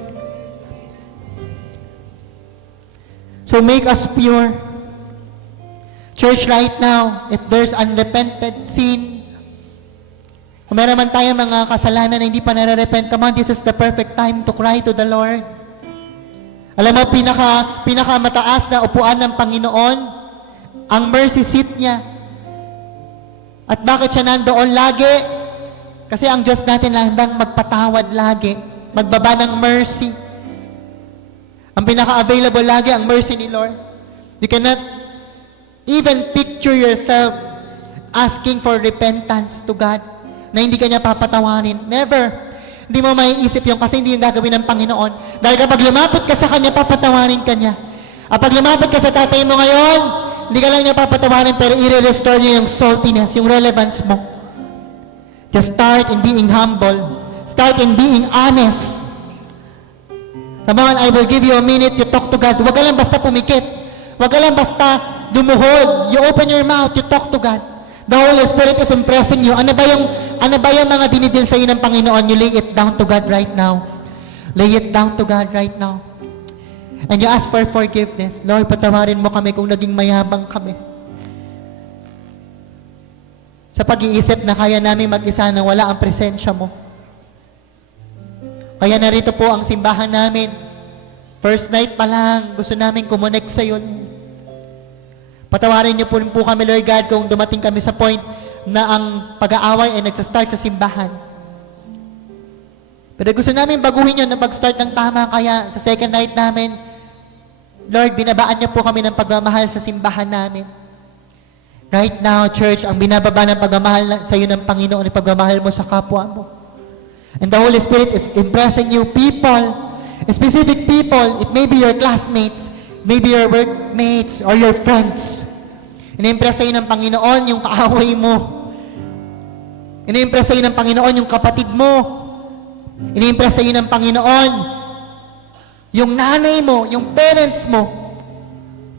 So make us pure. Church, right now, if there's unrepented sin, kung meron man tayo mga kasalanan na hindi pa nare-repent, come on, this is the perfect time to cry to the Lord. Alam mo, pinakamataas na upuan ng Panginoon, ang mercy seat niya. At bakit siya nandoon lagi? Kasi ang Diyos natin handang magpatawad lagi, magbaba ng mercy. Ang pinaka-available lagi, ang mercy ni Lord. You cannot even picture yourself asking for repentance to God na hindi ka niya papatawarin. Never. Hindi mo maiisip yun kasi hindi yung gagawin ng Panginoon. Dahil kapag lumapit ka sa Kanya, papatawarin ka niya. At pag lumapit ka sa tatay mo ngayon, hindi ka lang niya papatawarin pero i-restore niya yung saltiness, yung relevance mo. Just start in being humble. Start in being honest. Come on, I will give you a minute, you talk to God. Huwag ka lang basta pumikit. Huwag ka lang basta dumuhod. You open your mouth, you talk to God. The Holy Spirit is impressing you. Ano ba yung mga dinidil sa iyo ng Panginoon? You lay it down to God right now. Lay it down to God right now. And you ask for forgiveness. Lord, patawarin mo kami kung naging mayabang kami. Sa pag-iisip na kaya namin mag-isa nang wala ang presensya mo. Kaya narito po ang simbahan namin. First night pa lang, gusto namin kumonect sa iyo. Patawarin niyo po kami, Lord God, kung dumating kami sa point na ang pag-aaway ay nagsastart sa simbahan. Pero gusto namin baguhin yun na mag-start ng tama, kaya sa second night namin, Lord, binabaan niyo po kami ng pagmamahal sa simbahan namin. Right now, church, ang binababa ng pagmamahal sa iyo ng Panginoon ay pagmamahal mo sa kapwa mo. And the Holy Spirit is impressing you people, specific people. It may be your classmates, maybe your workmates, or your friends. Ini-impress sa iyo ng Panginoon yung kaaway mo. Ini-impress sa iyo ng Panginoon yung kapatid mo. Ini-impress sa iyo ng Panginoon yung nanay mo, yung parents mo,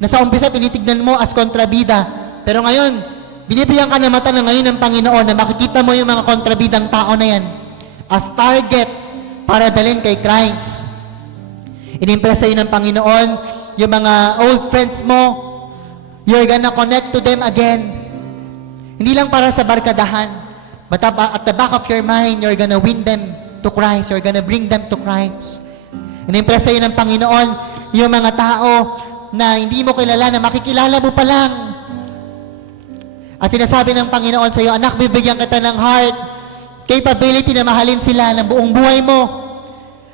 na sa umpisa tinitignan mo as kontrabida. Pero ngayon, binibigyan ka na mata na ngayon ng Panginoon na makikita mo yung mga kontrabidang tao na yan as target para dalhin kay Christ. Inimpress sa iyo ng Panginoon yung mga old friends mo. You're gonna connect to them again. Hindi lang para sa barkadahan, but at the back of your mind, you're gonna win them to Christ. You're gonna bring them to Christ. Inimpress sa iyo ng Panginoon yung mga tao na hindi mo kilala, na makikilala mo pa lang. At sinasabi ng Panginoon sa iyo, anak, bibigyan kita ng heart, capability na mahalin sila ng buong buhay mo.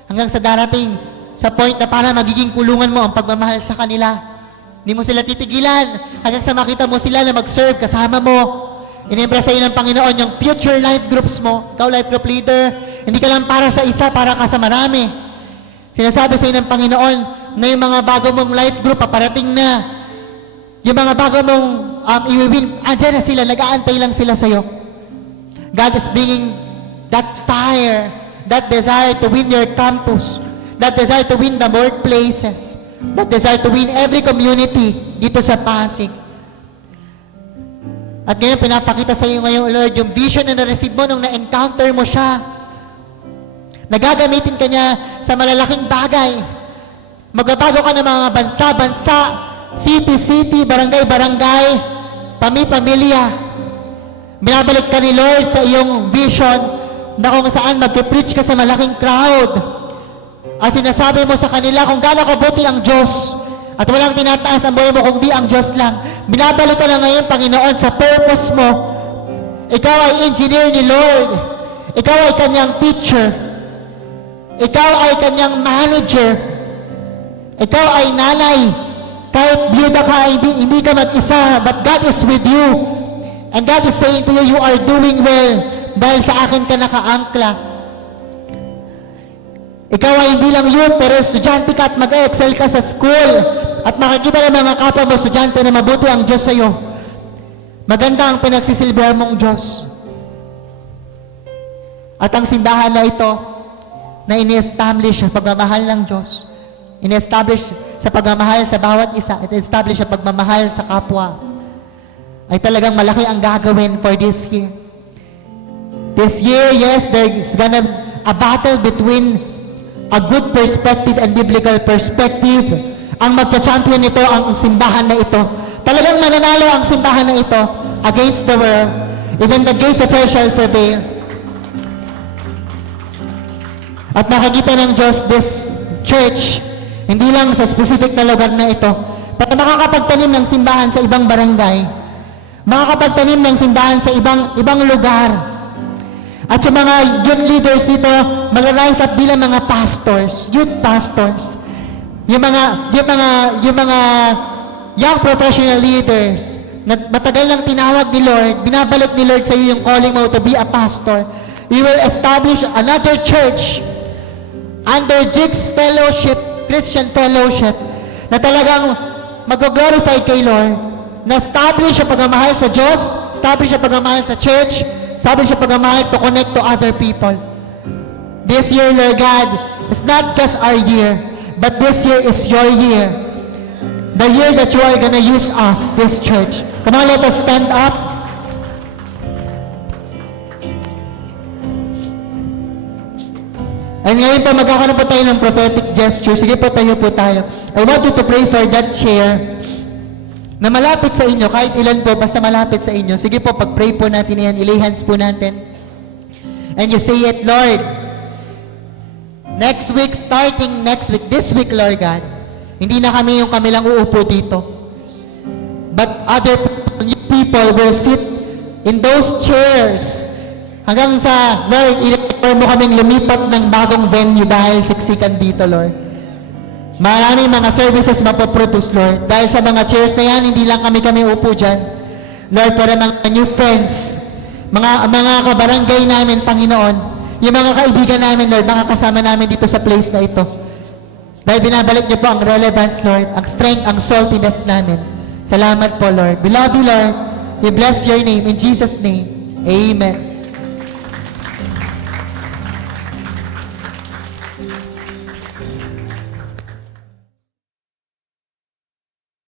Hanggang sa darating sa point na para magiging kulungan mo ang pagmamahal sa kanila. Hindi mo sila titigilan hanggang sa makita mo sila na mag-serve kasama mo. Inimpress sa iyo ng Panginoon yung future life groups mo. Ikaw, life group leader, hindi ka lang para sa isa, para ka sa marami. Sinasabi sa iyo ng Panginoon na yung mga bago mong life group, paparating na. Yung mga bago mong iwiwin, andyan na sila, nag-aantay lang sila sa iyo. God is bringing that fire, that desire to win your campus, that desire to win the workplaces, that desire to win every community dito sa Pasig. At ngayon, pinapakita sa iyo ngayon, Lord, yung vision na na-receive mo nung na-encounter mo siya. Nagagamitin ka niya sa malalaking bagay. Magbabago ka ng mga bansa-bansa, city-city, barangay-barangay, pamilya. Binabalik ka ni Lord sa iyong vision na kung saan mag-preach ka sa malaking crowd. At sinasabi mo sa kanila kung gaano kabuti ang Diyos at walang tinataas ang buhay mo kung di ang Diyos lang. Binabalik ka na ngayon, Panginoon, sa purpose mo. Ikaw ay engineer ni Lord. Ikaw ay kanyang teacher. Ikaw ay kanyang manager. Ikaw ay nanay. Kahit byuda ka, hindi ka mag-isa, but God is with you. And God is saying to you, you are doing well dahil sa akin ka nakaangkla. Ikaw ay hindi lang yun, pero estudyante ka at mag-excel ka sa school at makikita ng mga kapwa mo estudyante na mabuti ang Diyos sa iyo. Maganda ang pinagsisilbihan mong Diyos. At ang simbahan na ito, na ini-establish sa pagmamahal ng Diyos, ini-establish sa pagmamahal sa bawat isa, at establish sa pagmamahal sa kapwa, ay talagang malaki ang gagawin for this year. This year, yes, there's gonna a battle between a good perspective and biblical perspective. Ang magcha-champion nito ang simbahan na ito. Talagang mananalo ang simbahan na ito against the world. Even the gates of hell shall prevail. At nakikita ng Diyos this church, hindi lang sa specific na lugar na ito, pero makakapagtanim ng simbahan sa ibang barangay, makakapagtanim ng simbahan sa ibang lugar. At yung mga youth leaders dito, mag-rise up bilang mga pastors, youth pastors. Yung mga young professional leaders, na matagal lang tinawag ni Lord, binabalik ni Lord sa iyo yung calling mo to be a pastor. You will establish another church under Jigs Fellowship, Christian Fellowship, na talagang mag-glorify kay Lord, na establish ang pagmamahal sa Diyos, establish ang pagmamahal sa church, establish ang pagmamahal to connect to other people. This year, Lord God, is not just our year, but this year is your year. The year that you are gonna use us, this church. Come on, let us stand up. And ngayon po, magkakaroon po tayo ng prophetic gesture. Sige po, tayo po tayo. I want you to pray for that chair na malapit sa inyo, kahit ilan po, basta malapit sa inyo. Sige po, pag-pray po natin yan, ilay hands po natin. And you say it, Lord, next week, starting next week, this week, Lord God, hindi na kami yung kami lang uupo dito. But other people, new people will sit in those chairs hanggang sa, Lord, i-refer mo kaming lumipat ng bagong venue dahil siksikan dito, Lord. Maraming mga services mapoproduce, Lord. Dahil sa mga chairs na yan, hindi lang kami upo dyan. Lord, para mga new friends, mga kabarangay namin, Panginoon, yung mga kaibigan namin, Lord, makakasama namin dito sa place na ito. Dahil binabalik niyo po ang relevance, Lord, ang strength, ang saltiness namin. Salamat po, Lord. We love you, Lord. We bless your name. In Jesus' name, amen.